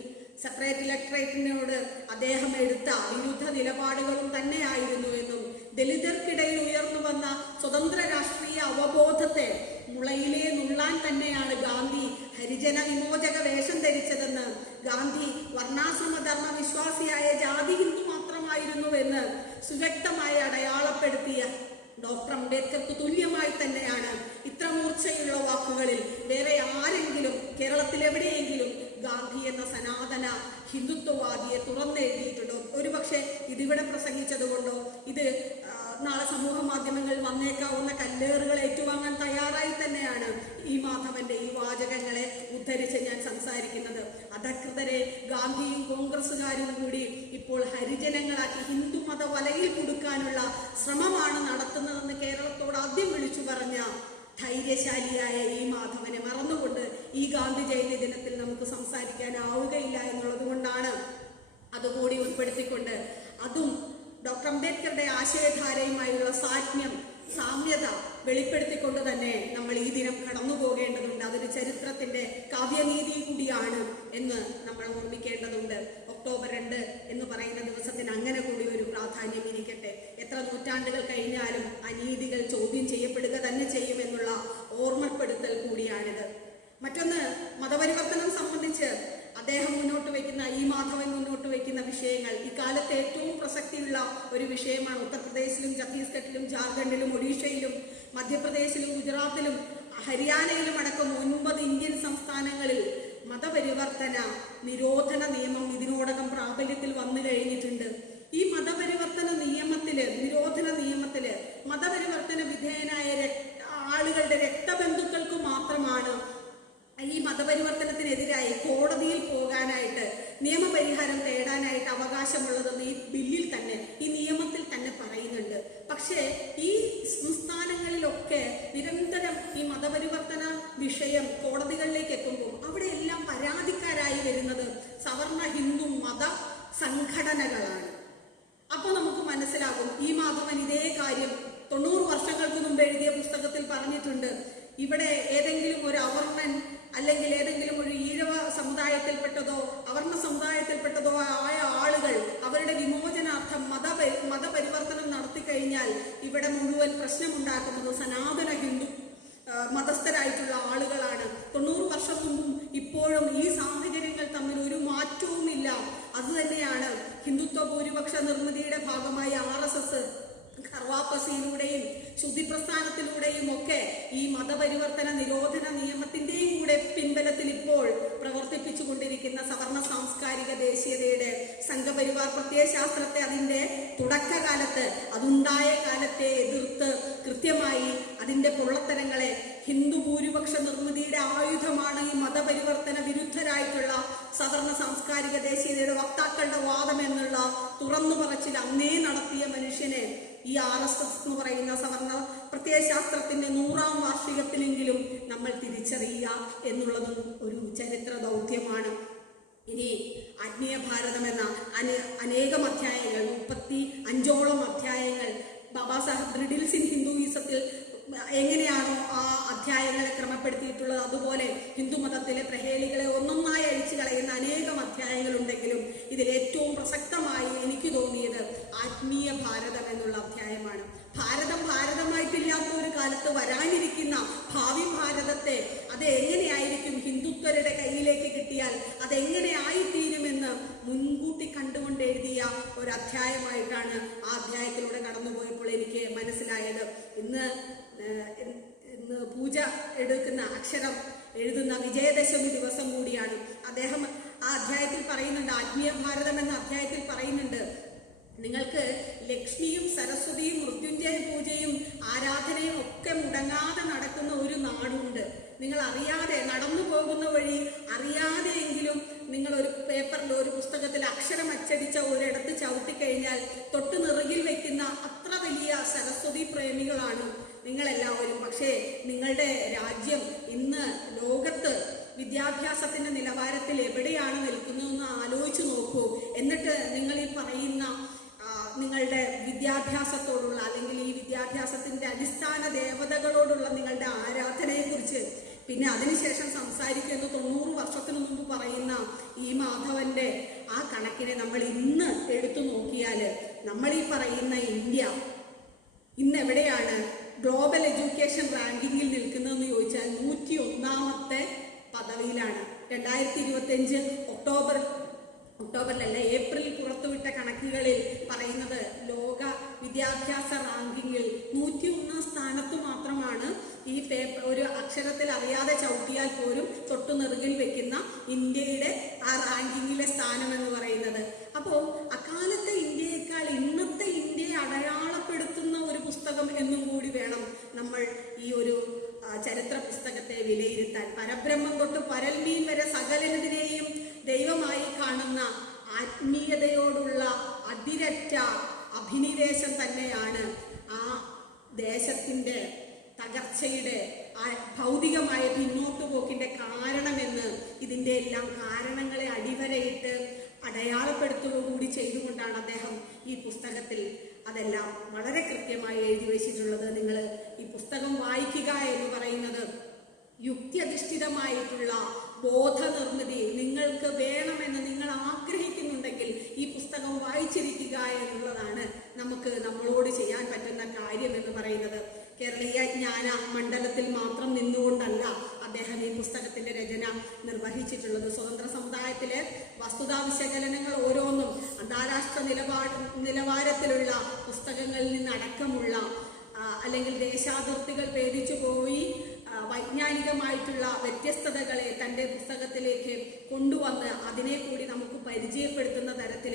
സെപ്പറേറ്റ് ഇലക്ട്രേറ്റിനോട് അദ്ദേഹം എടുത്ത വിരുദ്ധ നിലപാടുകളും തന്നെയായിരുന്നു എന്നും ദലിതർക്കിടയിൽ ഉയർന്നു വന്ന സ്വതന്ത്ര രാഷ്ട്രീയ അവബോധത്തെ മുളയിലേ നുള്ളാൻ തന്നെയാണ് ഗാന്ധി ഹരിജന വിമോചക വേഷം ധരിച്ചതെന്ന്, ഗാന്ധി വർണ്ണാശ്രമധർമ്മ വിശ്വാസിയായ ജാതി ഹിന്ദു മാത്രമായിരുന്നുവെന്ന് സുവ്യക്തമായി അടയാളപ്പെടുത്തിയ ഡോക്ടർ അംബേദ്കർക്ക് തുല്യമായി തന്നെയാണ് ഇത്ര മൂർച്ചയുള്ള വാക്കുകളിൽ വേറെ ആരെങ്കിലും കേരളത്തിൽ എവിടെയെങ്കിലും ഗാന്ധി എന്ന സനാതന ഹിന്ദുത്വവാദിയെ തുറന്നെഴുതിയിട്ടുണ്ടോ? ഒരുപക്ഷെ ഇതിവിടെ പ്രസംഗിച്ചത് കൊണ്ടോ ഇത് നാളെ സമൂഹ മാധ്യമങ്ങളിൽ വന്നേക്കാവുന്ന കല്ലേറുകൾ ഏറ്റുവാങ്ങാൻ തയ്യാറായി തന്നെയാണ് ഈ മാധവന്റെ ഈ വാചകങ്ങളെ ഉദ്ധരിച്ച് ഞാൻ സംസാരിക്കുന്നത്. അധകൃതരെ ഗാന്ധിയും കോൺഗ്രസുകാരും കൂടി ഇപ്പോൾ ഹരിജനങ്ങളാക്കി ഹിന്ദുമത വലയിൽ കൊടുക്കാനുള്ള ശ്രമമാണ് നടത്തുന്നതെന്ന് കേരളത്തോട് ആദ്യം വിളിച്ചു പറഞ്ഞ ധൈര്യശാലിയായ ഈ മാധവനെ മറന്നുകൊണ്ട് ഈ ഗാന്ധി ജയന്തി ദിനത്തിൽ നമുക്ക് സംസാരിക്കാനാവുകയില്ല എന്നുള്ളത് കൊണ്ടാണ് അതുകൂടി ഉൾപ്പെടുത്തിക്കൊണ്ട് അതും ഡോക്ടർ അംബേദ്കറുടെ ആശയധാരയുമായുള്ള സാമ്യത വെളിപ്പെടുത്തിക്കൊണ്ട് തന്നെ നമ്മൾ ഈ ദിനം കടന്നു പോകേണ്ടതുണ്ട്. അതൊരു ചരിത്രത്തിന്റെ കാവ്യനീതി കൂടിയാണ് എന്ന് നമ്മൾ ഓർമ്മിക്കേണ്ടതുണ്ട്. ഒക്ടോബർ 2 എന്ന് പറയുന്ന ദിവസത്തിന് അങ്ങനെ കൂടി ഒരു പ്രാധാന്യം ഇരിക്കട്ടെ. എത്ര നൂറ്റാണ്ടുകൾ കഴിഞ്ഞാലും അനീതികൾ ചോദ്യം ചെയ്യപ്പെടുക തന്നെ ചെയ്യുമെന്നുള്ള ഓർമ്മപ്പെടുത്തൽ കൂടിയാണിത്. മറ്റൊന്ന്, മതപരിവർത്തനം സംബന്ധിച്ച് അദ്ദേഹം മുന്നോട്ട് വയ്ക്കുന്ന, ഈ മാധവൻ മുന്നോട്ട് വയ്ക്കുന്ന വിഷയങ്ങൾ ഇക്കാലത്ത് ഏറ്റവും പ്രസക്തിയുള്ള ഒരു വിഷയമാണ്. ഉത്തർപ്രദേശിലും ഛത്തീസ്ഗഡിലും ജാർഖണ്ഡിലും ഒഡീഷയിലും മധ്യപ്രദേശിലും ഗുജറാത്തിലും ഹരിയാനയിലും അടക്കം 9 ഇന്ത്യൻ സംസ്ഥാനങ്ങളിൽ മതപരിവർത്തന നിരോധന നിയമം ഇതിനോടകം പ്രാബല്യത്തിൽ വന്നു കഴിഞ്ഞിട്ടുണ്ട്. ഈ മതപരിവർത്തന നിയമത്തില്, നിരോധന നിയമത്തില് മതപരിവർത്തന വിധേയനായ ആളുകളുടെ നിയമപരിഹാരം തേടാനായിട്ട് അവകാശമുള്ളതെന്ന് ഈ ബില്ലിൽ തന്നെ, ഈ നിയമത്തിൽ തന്നെ പറയുന്നുണ്ട്. പക്ഷേ ഈ സംസ്ഥാനങ്ങളിലൊക്കെ നിരന്തരം ഈ മതപരിവർത്തന വിഷയം കോടതികളിലേക്ക് എത്തുമ്പോൾ അവിടെയെല്ലാം പരാതിക്കാരായി വരുന്നത് സവർണ ഹിന്ദു മത സംഘടനകളാണ്. അപ്പോൾ നമുക്ക് മനസ്സിലാകും, ഈ മാധവൻ ഇതേ കാര്യം 90 വർഷങ്ങൾക്ക് മുമ്പ് എഴുതിയ പുസ്തകത്തിൽ പറഞ്ഞിട്ടുണ്ട്. ഇവിടെ ഏതെങ്കിലും ഒരു അവർണൻ അല്ലെങ്കിൽ ഏതെങ്കിലും ഒരു ഈഴവ സമുദായത്തിൽപ്പെട്ടതോ അവർണ സമുദായത്തിൽപ്പെട്ടതോ ആയ ആളുകൾ അവരുടെ വിമോചനാർത്ഥം മതപരിവർത്തനം നടത്തി കഴിഞ്ഞാൽ ഇവിടെ മുഴുവൻ പ്രശ്നമുണ്ടാക്കുന്നത് സനാതന ഹിന്ദു മതസ്ഥരായിട്ടുള്ള ആളുകളാണ്. 90 വർഷം മുമ്പും ഇപ്പോഴും ഈ സാഹചര്യങ്ങൾ തമ്മിൽ ഒരു മാറ്റവുമില്ല. അതുതന്നെയാണ് ഹിന്ദുത്വ ഭൂരിപക്ഷ നിർമ്മിതിയുടെ ഭാഗമായി RSS കർവാപ്പസിയിലൂടെയും ശുദ്ധിപ്രസ്ഥാനത്തിലൂടെയും ഒക്കെ ഈ മതപരിവർത്തന നിരോധന നിയമത്തിന്റെയും കൂടെ പിൻബലത്തിൽ ഇപ്പോൾ പ്രവർത്തിപ്പിച്ചുകൊണ്ടിരിക്കുന്ന സവർണ സാംസ്കാരിക ദേശീയതയുടെ സംഘപരിവാർ പ്രത്യയശാസ്ത്രത്തെ അതിന്റെ തുടക്കകാലത്ത് അതുണ്ടായ കാലത്തെ എതിർത്ത് കൃത്യമായി അതിന്റെ പൊള്ളത്തരങ്ങളെ ഹിന്ദു ഭൂരിപക്ഷ നിർമ്മിതിയുടെ ആയുധമാണ് ഈ മതപരിവർത്തന വിരുദ്ധരായിട്ടുള്ള സവർണ സാംസ്കാരിക ദേശീയതയുടെ വക്താക്കളുടെ വാദം എന്നുള്ള തുറന്നു പറച്ചിൽ അന്നേ നടത്തിയ മനുഷ്യനെ ഈ RSS എന്ന് പറയുന്ന സവർണ പ്രത്യയശാസ്ത്രത്തിന്റെ 100ാം വാർഷികത്തിലെങ്കിലും നമ്മൾ തിരിച്ചറിയുക എന്നുള്ളതും ഒരു ചരിത്ര ദൗത്യമാണ്. ഇനി ആത്മീയ ഭാരതം എന്ന അനേകം അധ്യായങ്ങൾ, 35ഓളം അധ്യായങ്ങൾ ബാബാ സാഹേബ് റിഡിൽസ് ഇൻ ഹിന്ദുയിസത്തിൽ എങ്ങനെയാണോ ആ അധ്യായങ്ങളെ ക്രമപ്പെടുത്തിയിട്ടുള്ളത് അതുപോലെ ഹിന്ദുമതത്തിലെ പ്രഹേളികളെ ഒന്നൊന്നായി അഴിച്ചു കളയുന്ന അനേകം അധ്യായങ്ങളുണ്ടെങ്കിലും ഇതിൽ ഏറ്റവും പ്രസക്തമായി എനിക്ക് തോന്നിയത് ആത്മീയ ഭാരതം എന്നുള്ള അധ്യായമാണ്. ഭാരതമായിട്ടില്ലാത്ത ഒരു കാലത്ത് വരാനിരിക്കുന്ന ഭാവി ഭാരതത്തെ അത് എങ്ങനെയായിരിക്കും ഹിന്ദുത്വരുടെ കയ്യിലേക്ക് കിട്ടിയാൽ അതെങ്ങനെ ആയിത്തീരുമെന്ന് മുൻകൂട്ടി കണ്ടുകൊണ്ട് എഴുതിയ ഒരു അധ്യായമായിട്ടാണ് ആ അധ്യായത്തിലൂടെ കടന്നുപോയപ്പോൾ എനിക്ക് മനസ്സിലായത്. ഇന്ന് പൂജ എടുക്കുന്ന അക്ഷരം എഴുതുന്ന വിജയദശമി ദിവസം കൂടിയാണ്. അദ്ദേഹം ആ അധ്യായത്തിൽ പറയുന്നുണ്ട്, ആത്മീയ ഭാരതം എന്ന അധ്യായത്തിൽ പറയുന്നുണ്ട്, നിങ്ങൾക്ക് ലക്ഷ്മിയും സരസ്വതിയും മൃത്യുഞ്ജയ പൂജയും ആരാധനയും ഒക്കെ മുടങ്ങാതെ നടക്കുന്ന ഒരു നാടുണ്ട്. നിങ്ങൾ അറിയാതെ നടന്നു പോകുന്ന വഴി അറിയാതെയെങ്കിലും നിങ്ങൾ ഒരു പേപ്പറിൽ ഒരു പുസ്തകത്തിൽ അക്ഷരം അച്ചടിച്ച ഒരിടത്ത് ചവിട്ടിക്കഴിഞ്ഞാൽ തൊട്ട് നിറകിൽ വെക്കുന്ന അത്ര വലിയ സരസ്വതി പ്രേമികളാണ് നിങ്ങളെല്ലാവരും. പക്ഷേ നിങ്ങളുടെ രാജ്യം ഇന്ന് ലോകത്ത് വിദ്യാഭ്യാസത്തിന്റെ നിലവാരത്തിൽ എവിടെയാണ് നിൽക്കുന്നതെന്ന് ആലോചിച്ച് നോക്കൂ. എന്നിട്ട് നിങ്ങൾ ഈ പറയുന്ന നിങ്ങളുടെ വിദ്യാഭ്യാസത്തോടുള്ള അല്ലെങ്കിൽ ഈ വിദ്യാഭ്യാസത്തിന്റെ അടിസ്ഥാന ദേവതകളോടുള്ള നിങ്ങളുടെ ആരാധനയെക്കുറിച്ച് പിന്നെ അതിനുശേഷം സംസാരിക്കുന്ന 90 വർഷത്തിന് മുമ്പ് പറയുന്ന ഈ മാധവന്റെ ആ കണക്കിനെ നമ്മൾ ഇന്ന് എടുത്തു നോക്കിയാൽ നമ്മൾ ഈ പറയുന്ന ഇന്ത്യ ഇന്ന് എവിടെയാണ് ഗ്ലോബൽ എഡ്യൂക്കേഷൻ റാങ്കിങ്ങിൽ നിൽക്കുന്നതെന്ന് ചോദിച്ചാൽ 101ാമത്തെ പദവിയിലാണ്. 2025 ഒക്ടോബറിലല്ല ഏപ്രിൽ പുറത്തുവിട്ട കണക്കുകളിൽ പറയുന്നത് ലോക വിദ്യാഭ്യാസ റാങ്കിങ്ങിൽ 101ാം സ്ഥാനത്ത് മാത്രമാണ് ഈ പേപ്പർ ഒരു അക്ഷരത്തിൽ അറിയാതെ ചവിട്ടിയാൽ പോലും തൊട്ടു നെറുകിൽ വെക്കുന്ന ഇന്ത്യയുടെ ആ റാങ്കിങ്ങിലെ സ്ഥാനം എന്ന് പറയുന്നത്. അപ്പോൾ അക്കാലത്തെ ഇന്ത്യയേക്കാൾ ഇന്നത്തെ ഇന്ത്യയെ അടയാളപ്പെടുത്തുന്ന ഒരു പുസ്തകം എന്നും കൂടി വേണം നമ്മൾ ഈ ഒരു ചരിത്ര പുസ്തകത്തെ വിലയിരുത്താൻ. പരബ്രഹ്മം തൊട്ട് പരൽമീൻ വരെ സകലതിനെയും ദൈവമായി കാണുന്ന ആത്മീയതയോടുള്ള അതിരറ്റ അഭിനിവേശം തന്നെയാണ് ആ ദേശത്തിൻ്റെ തകർച്ചയുടെ ഭൗതികമായ പിന്നോട്ടുപോക്കിന്റെ കാരണമെന്ന് ഇതിൻ്റെ എല്ലാം കാരണങ്ങളെ അടിവരയിട്ട് അടയാളപ്പെടുത്തുകകൂടി ചെയ്തുകൊണ്ടാണ് അദ്ദേഹം ഈ പുസ്തകത്തിൽ അതെല്ലാം വളരെ കൃത്യമായി എഴുതി വെച്ചിട്ടുള്ളത്. നിങ്ങൾ ഈ പുസ്തകം വായിക്കുക എന്ന് പറയുന്നത് യുക്തിയധിഷ്ഠിതമായിട്ടുള്ള ബോധനിർമ്മിതി നിങ്ങൾക്ക് വേണമെന്ന് നിങ്ങൾ ആഗ്രഹിക്കുന്നുണ്ടെങ്കിൽ ഈ പുസ്തകം വായിച്ചിരിക്കുക എന്നുള്ളതാണ് നമുക്ക് നമ്മളോട് ചെയ്യാൻ പറ്റുന്ന കാര്യം എന്ന് പറയുന്നത്. കേരളീയ ജ്ഞാന മണ്ഡലത്തിൽ മാത്രം നിന്നുകൊണ്ടല്ല അദ്ദേഹം ഈ പുസ്തകത്തിന്റെ രചന നിർവഹിച്ചിട്ടുള്ളത്. സ്വതന്ത്ര സമുദായത്തിലെ വസ്തുതാ വിശകലനങ്ങൾ ഓരോന്നും അന്താരാഷ്ട്ര നിലവാരത്തിലുള്ള പുസ്തകങ്ങളിൽ നിന്നടക്കമുള്ള അല്ലെങ്കിൽ ദേശാതിർത്തികൾ ഭേദിച്ചു പോയി വൈജ്ഞാനികമായിട്ടുള്ള വ്യത്യസ്തതകളെ തൻ്റെ പുസ്തകത്തിലേക്ക് കൊണ്ടുവന്ന് അതിനെ കൂടി നമുക്ക് പരിചയപ്പെടുത്തുന്ന തരത്തിൽ,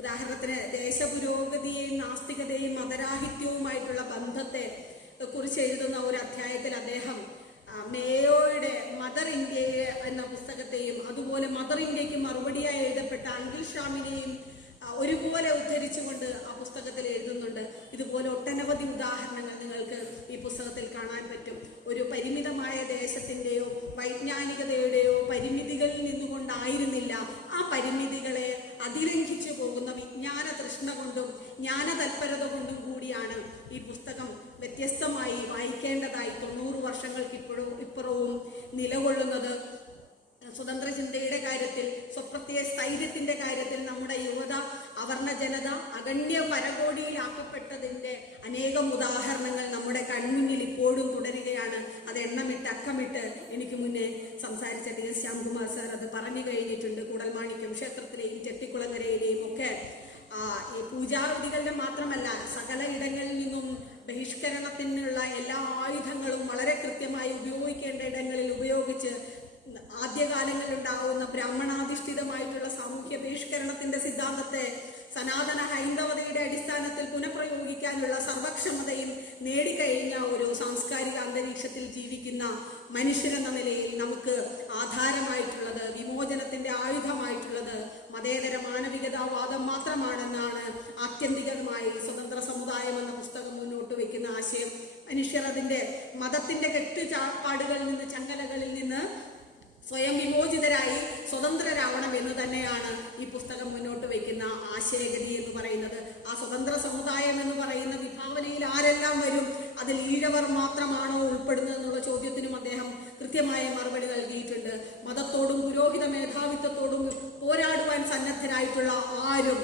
ഉദാഹരണത്തിന് ദേശപുരോഗതിയെയും നാസ്തികതയും മതരാഹിത്യവുമായിട്ടുള്ള ബന്ധത്തെ കുറിച്ച് എഴുതുന്ന ഒരു അധ്യായത്തിൽ അദ്ദേഹം മേയോയുടെ മദർ ഇന്ത്യ എന്ന പുസ്തകത്തെയും അതുപോലെ മദർ ഇന്ത്യക്ക് മറുപടിയായി എഴുതപ്പെട്ട അങ്കിൾ ഷാമിനെയും ഒരുപോലെ ഉദ്ധരിച്ചുകൊണ്ട് ആ പുസ്തകത്തിൽ എഴുതുന്നുണ്ട്. ഇതുപോലെ ഒട്ടനവധി ഉദാഹരണങ്ങൾ നിങ്ങൾക്ക് ഈ പുസ്തകത്തിൽ കാണാൻ പറ്റും. ഒരു പരിമിതമായ ദേശത്തിൻ്റെയോ വൈജ്ഞാനികതയുടെയോ പരിമിതികളിൽ നിന്നുകൊണ്ടായിരുന്നില്ല, ആ പരിമിതികളെ അതിലംഘിച്ചു പോകുന്ന വിജ്ഞാന തൃഷ്ണ കൊണ്ടും ജ്ഞാനതൽപരത കൊണ്ടും കൂടിയാണ് ഈ പുസ്തകം വ്യത്യസ്തമായി വായിക്കേണ്ടതായി 90 വർഷങ്ങൾക്ക് ഇപ്പുറവും നിലകൊള്ളുന്നത്. സ്വതന്ത്ര ചിന്തയുടെ കാര്യത്തിൽ, സ്വപ്രത്യയ സ്ഥൈര്യത്തിന്റെ കാര്യത്തിൽ നമ്മുടെ യുവത, അവർണ ജനത അഗണ്യ പരകോടിയിലാക്കപ്പെട്ടതിന്റെ അനേകം ഉദാഹരണങ്ങൾ നമ്മുടെ കൺമുന്നിൽ ഇപ്പോഴും തുടരുകയാണ്. അത് എണ്ണമിട്ട് അക്കമിട്ട് എനിക്ക് മുന്നേ സംസാരിച്ച ടി എസ് ശ്യാംകുമാർ സാർ അത് പറഞ്ഞു കഴിഞ്ഞിട്ടുണ്ട്. കൂടൽമാണിക്യം ക്ഷേത്രത്തിലെയും ചെട്ടിക്കുളങ്ങരയിലെയും ഒക്കെ ഈ പൂജാവിധികളുടെ മാത്രമല്ല, സകല ഇടങ്ങളിൽ നിന്നും ബഹിഷ്കരണത്തിനുള്ള എല്ലാ ആയുധങ്ങളും വളരെ കൃത്യമായി ഉപയോഗിക്കേണ്ട ഇടങ്ങളിൽ ഉപയോഗിച്ച് ആദ്യകാലങ്ങളിൽ ഉണ്ടാകുന്ന ബ്രാഹ്മണാധിഷ്ഠിതമായിട്ടുള്ള സാമൂഹ്യ ബഹിഷ്കരണത്തിന്റെ സിദ്ധാന്തത്തെ സനാതന ഹൈന്ദവതയുടെ അടിസ്ഥാനത്തിൽ പുനഃപ്രയോഗിക്കാനുള്ള സർവക്ഷമതയും നേടിക്കഴിഞ്ഞ ഒരു സാംസ്കാരിക അന്തരീക്ഷത്തിൽ ജീവിക്കുന്ന മനുഷ്യരെന്ന നിലയിൽ നമുക്ക് ആധാരമായിട്ടുള്ളത്, വിമോചനത്തിന്റെ ആയുധമായിട്ടുള്ളത് മതേതര മാനവികതാവാദം മാത്രമാണെന്നാണ് ആത്യന്തികമായി സ്വതന്ത്ര സമുദായം എന്ന പുസ്തകം മുന്നോട്ട് വയ്ക്കുന്ന ആശയം. മനുഷ്യർ അതിന്റെ മതത്തിന്റെ കെട്ടുചാപ്പാടുകളിൽ നിന്ന്, ചങ്ങലകളിൽ നിന്ന് സ്വയം വിമോചിതരായി സ്വതന്ത്രരാവണം എന്ന് തന്നെയാണ് ഈ പുസ്തകം മുന്നോട്ട് വയ്ക്കുന്ന ആശയഗതി എന്ന് പറയുന്നത്. ആ സ്വതന്ത്ര സമുദായം എന്ന് പറയുന്ന വിഭാവനയിൽ ആരെല്ലാം വരും, അതിൽ ഈഴവർ മാത്രമാണോ ഉൾപ്പെടുന്നത് എന്നുള്ള ചോദ്യത്തിനും അദ്ദേഹം കൃത്യമായ മറുപടി നൽകിയിട്ടുണ്ട്. മതത്തോടും പുരോഹിത മേധാവിത്വത്തോടും പോരാടുവാൻ സന്നദ്ധരായിട്ടുള്ള ആരും,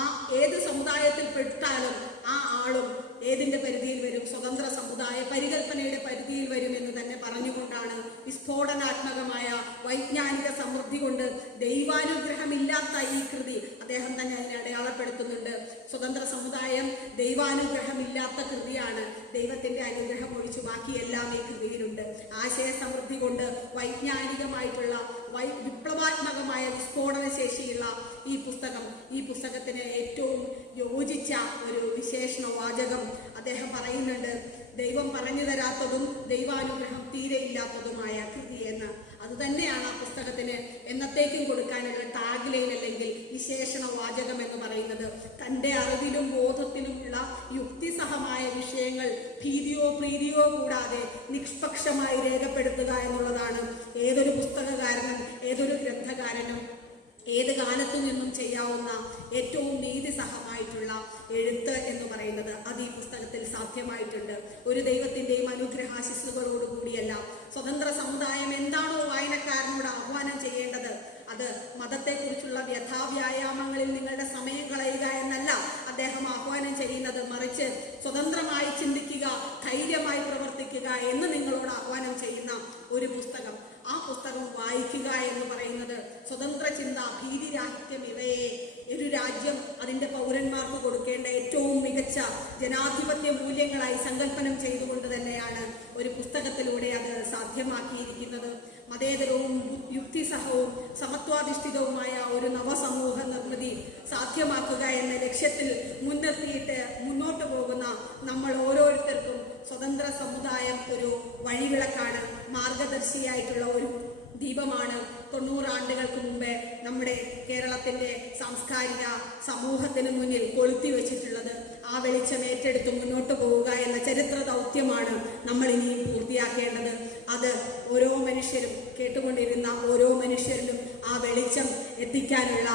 ആ ഏത് സമുദായത്തിൽ പെട്ടാലും ആ ആളും ഏതിന്റെ പരിധിയിൽ വരും, സ്വതന്ത്ര സമുദായ പരികൽപ്പനയുടെ പരിധിയിൽ വരും എന്ന് തന്നെ പറഞ്ഞുകൊണ്ടാണ് വിസ്ഫോടനാത്മകമായ വൈജ്ഞാനിക സമൃദ്ധി കൊണ്ട് ദൈവാനുഗ്രഹമില്ലാത്ത ഈ കൃതി അദ്ദേഹം തന്നെ അതിനെ അടയാളപ്പെടുത്തുന്നുണ്ട്. സ്വതന്ത്ര സമുദായം ദൈവാനുഗ്രഹമില്ലാത്ത കൃതിയാണ്. ദൈവത്തിന്റെ അനുഗ്രഹം ഒഴിച്ചു ബാക്കിയെല്ലാം ഈ കൃതിയിലുണ്ട്. ആശയ സമൃദ്ധി കൊണ്ട് വൈജ്ഞാനികമായിട്ടുള്ള വിപ്ലവാത്മകമായ വിസ്ഫോടന ശേഷിയുള്ള ഈ പുസ്തകത്തിന് ഏറ്റവും യോജിച്ച ഒരു വിശേഷണ വാചകം അദ്ദേഹം പറയുന്നുണ്ട്. ദൈവം പറഞ്ഞു തരാത്തതും ദൈവാനുഗ്രഹം തീരെയില്ലാത്തതുമായ കൃതി എന്ന്. അതുതന്നെയാണ് ആ പുസ്തകത്തിന് എന്നത്തേക്കും കൊടുക്കാനുള്ള ടാഗ്ലൈൻ അല്ലെങ്കിൽ വിശേഷണ വാചകം എന്ന് പറയുന്നത്. തൻ്റെ അറിവിലും ബോധത്തിലുമുള്ള യുക്തിസഹമായ വിഷയങ്ങൾ ഭീതിയോ പ്രീതിയോ കൂടാതെ നിഷ്പക്ഷമായി രേഖപ്പെടുത്തുക എന്നുള്ളതാണ് ഏതൊരു പുസ്തകകാരനും ഏതൊരു ഗ്രന്ഥകാരനും ഏത് കാലത്തു നിന്നും ചെയ്യാവുന്ന ഏറ്റവും നീതിസഹമായിട്ടുള്ള എഴുത്ത് എന്ന് പറയുന്നത്. അത് ഈ പുസ്തകത്തിൽ സാധ്യമായിട്ടുണ്ട്. ഒരു ദൈവത്തിൻ്റെയും അനുഗ്രഹാശിസ്സുകളോടുകൂടിയല്ല. സ്വതന്ത്ര സമുദായം എന്താണോ വായനക്കാരനോട് ആഹ്വാനം ചെയ്യേണ്ടത്, അത് മതത്തെക്കുറിച്ചുള്ള വ്യഥാവ്യായാമങ്ങളിൽ നിങ്ങളുടെ സമയം കളയുക എന്നല്ല അദ്ദേഹം ആഹ്വാനം ചെയ്യുന്നത്. മറിച്ച് സ്വതന്ത്രമായി ചിന്തിക്കുക, ധൈര്യമായി പ്രവർത്തിക്കുക എന്ന് നിങ്ങളോട് ആഹ്വാനം ചെയ്യുന്ന ഒരു പുസ്തകം. ആ പുസ്തകം വായിക്കുക എന്ന് പറയുന്നത് സ്വതന്ത്ര ചിന്ത, ഭീതിരാഹിത്യം ഇവയെ ഒരു രാജ്യം അതിൻ്റെ പൗരന്മാർക്ക് കൊടുക്കേണ്ട ഏറ്റവും മികച്ച ജനാധിപത്യ മൂല്യങ്ങളായി സങ്കല്പനം ചെയ്തുകൊണ്ട് തന്നെയാണ് ഒരു പുസ്തകത്തിലൂടെ അത് സാധ്യമാക്കിയിരിക്കുന്നത്. മതേതരവും യുക്തിസഹവും സമത്വാധിഷ്ഠിതവുമായ ഒരു നവസമൂഹ നിർമ്മിതി സാധ്യമാക്കുക എന്ന ലക്ഷ്യത്തിൽ മുൻനിർത്തിയിട്ട് മുന്നോട്ട് പോകുന്ന നമ്മൾ ഓരോരുത്തർക്കും സ്വതന്ത്ര സമുദായം ഒരു വഴിവിളക്കാണ്, മാർഗദർശിയായിട്ടുള്ള ഒരു ദീപമാണ്. 90 ആണ്ടുകൾക്ക് മുമ്പേ നമ്മുടെ കേരളത്തിൻ്റെ സാംസ്കാരിക സമൂഹത്തിന് മുന്നിൽ കൊളുത്തി വെച്ചിട്ടുള്ളത്. ആ വെളിച്ചം ഏറ്റെടുത്ത് മുന്നോട്ട് പോവുക എന്ന ചരിത്ര ദൗത്യമാണ് നമ്മൾ ഇനിയും പൂർത്തിയാക്കേണ്ടത്. അത് ഓരോ മനുഷ്യരും, കേട്ടുകൊണ്ടിരുന്ന ഓരോ മനുഷ്യരിലും ആ വെളിച്ചം എത്തിക്കാനുള്ള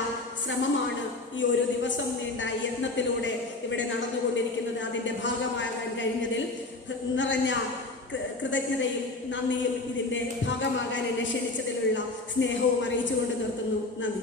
ശ്രമമാണ് ഈ ഒരു ദിവസം നീണ്ട യത്നത്തിലൂടെ ഇവിടെ നടന്നുകൊണ്ടിരിക്കുന്നത്. അതിൻ്റെ ഭാഗമാകാൻ കഴിഞ്ഞതിൽ നിറഞ്ഞ കൃതജ്ഞതയും നന്ദിയും ഇതിൻ്റെ ഭാഗമാകാൻ എന്നെ ക്ഷണിച്ചതിലുള്ള സ്നേഹവും അറിയിച്ചുകൊണ്ട് നിർത്തുന്നു. നന്ദി.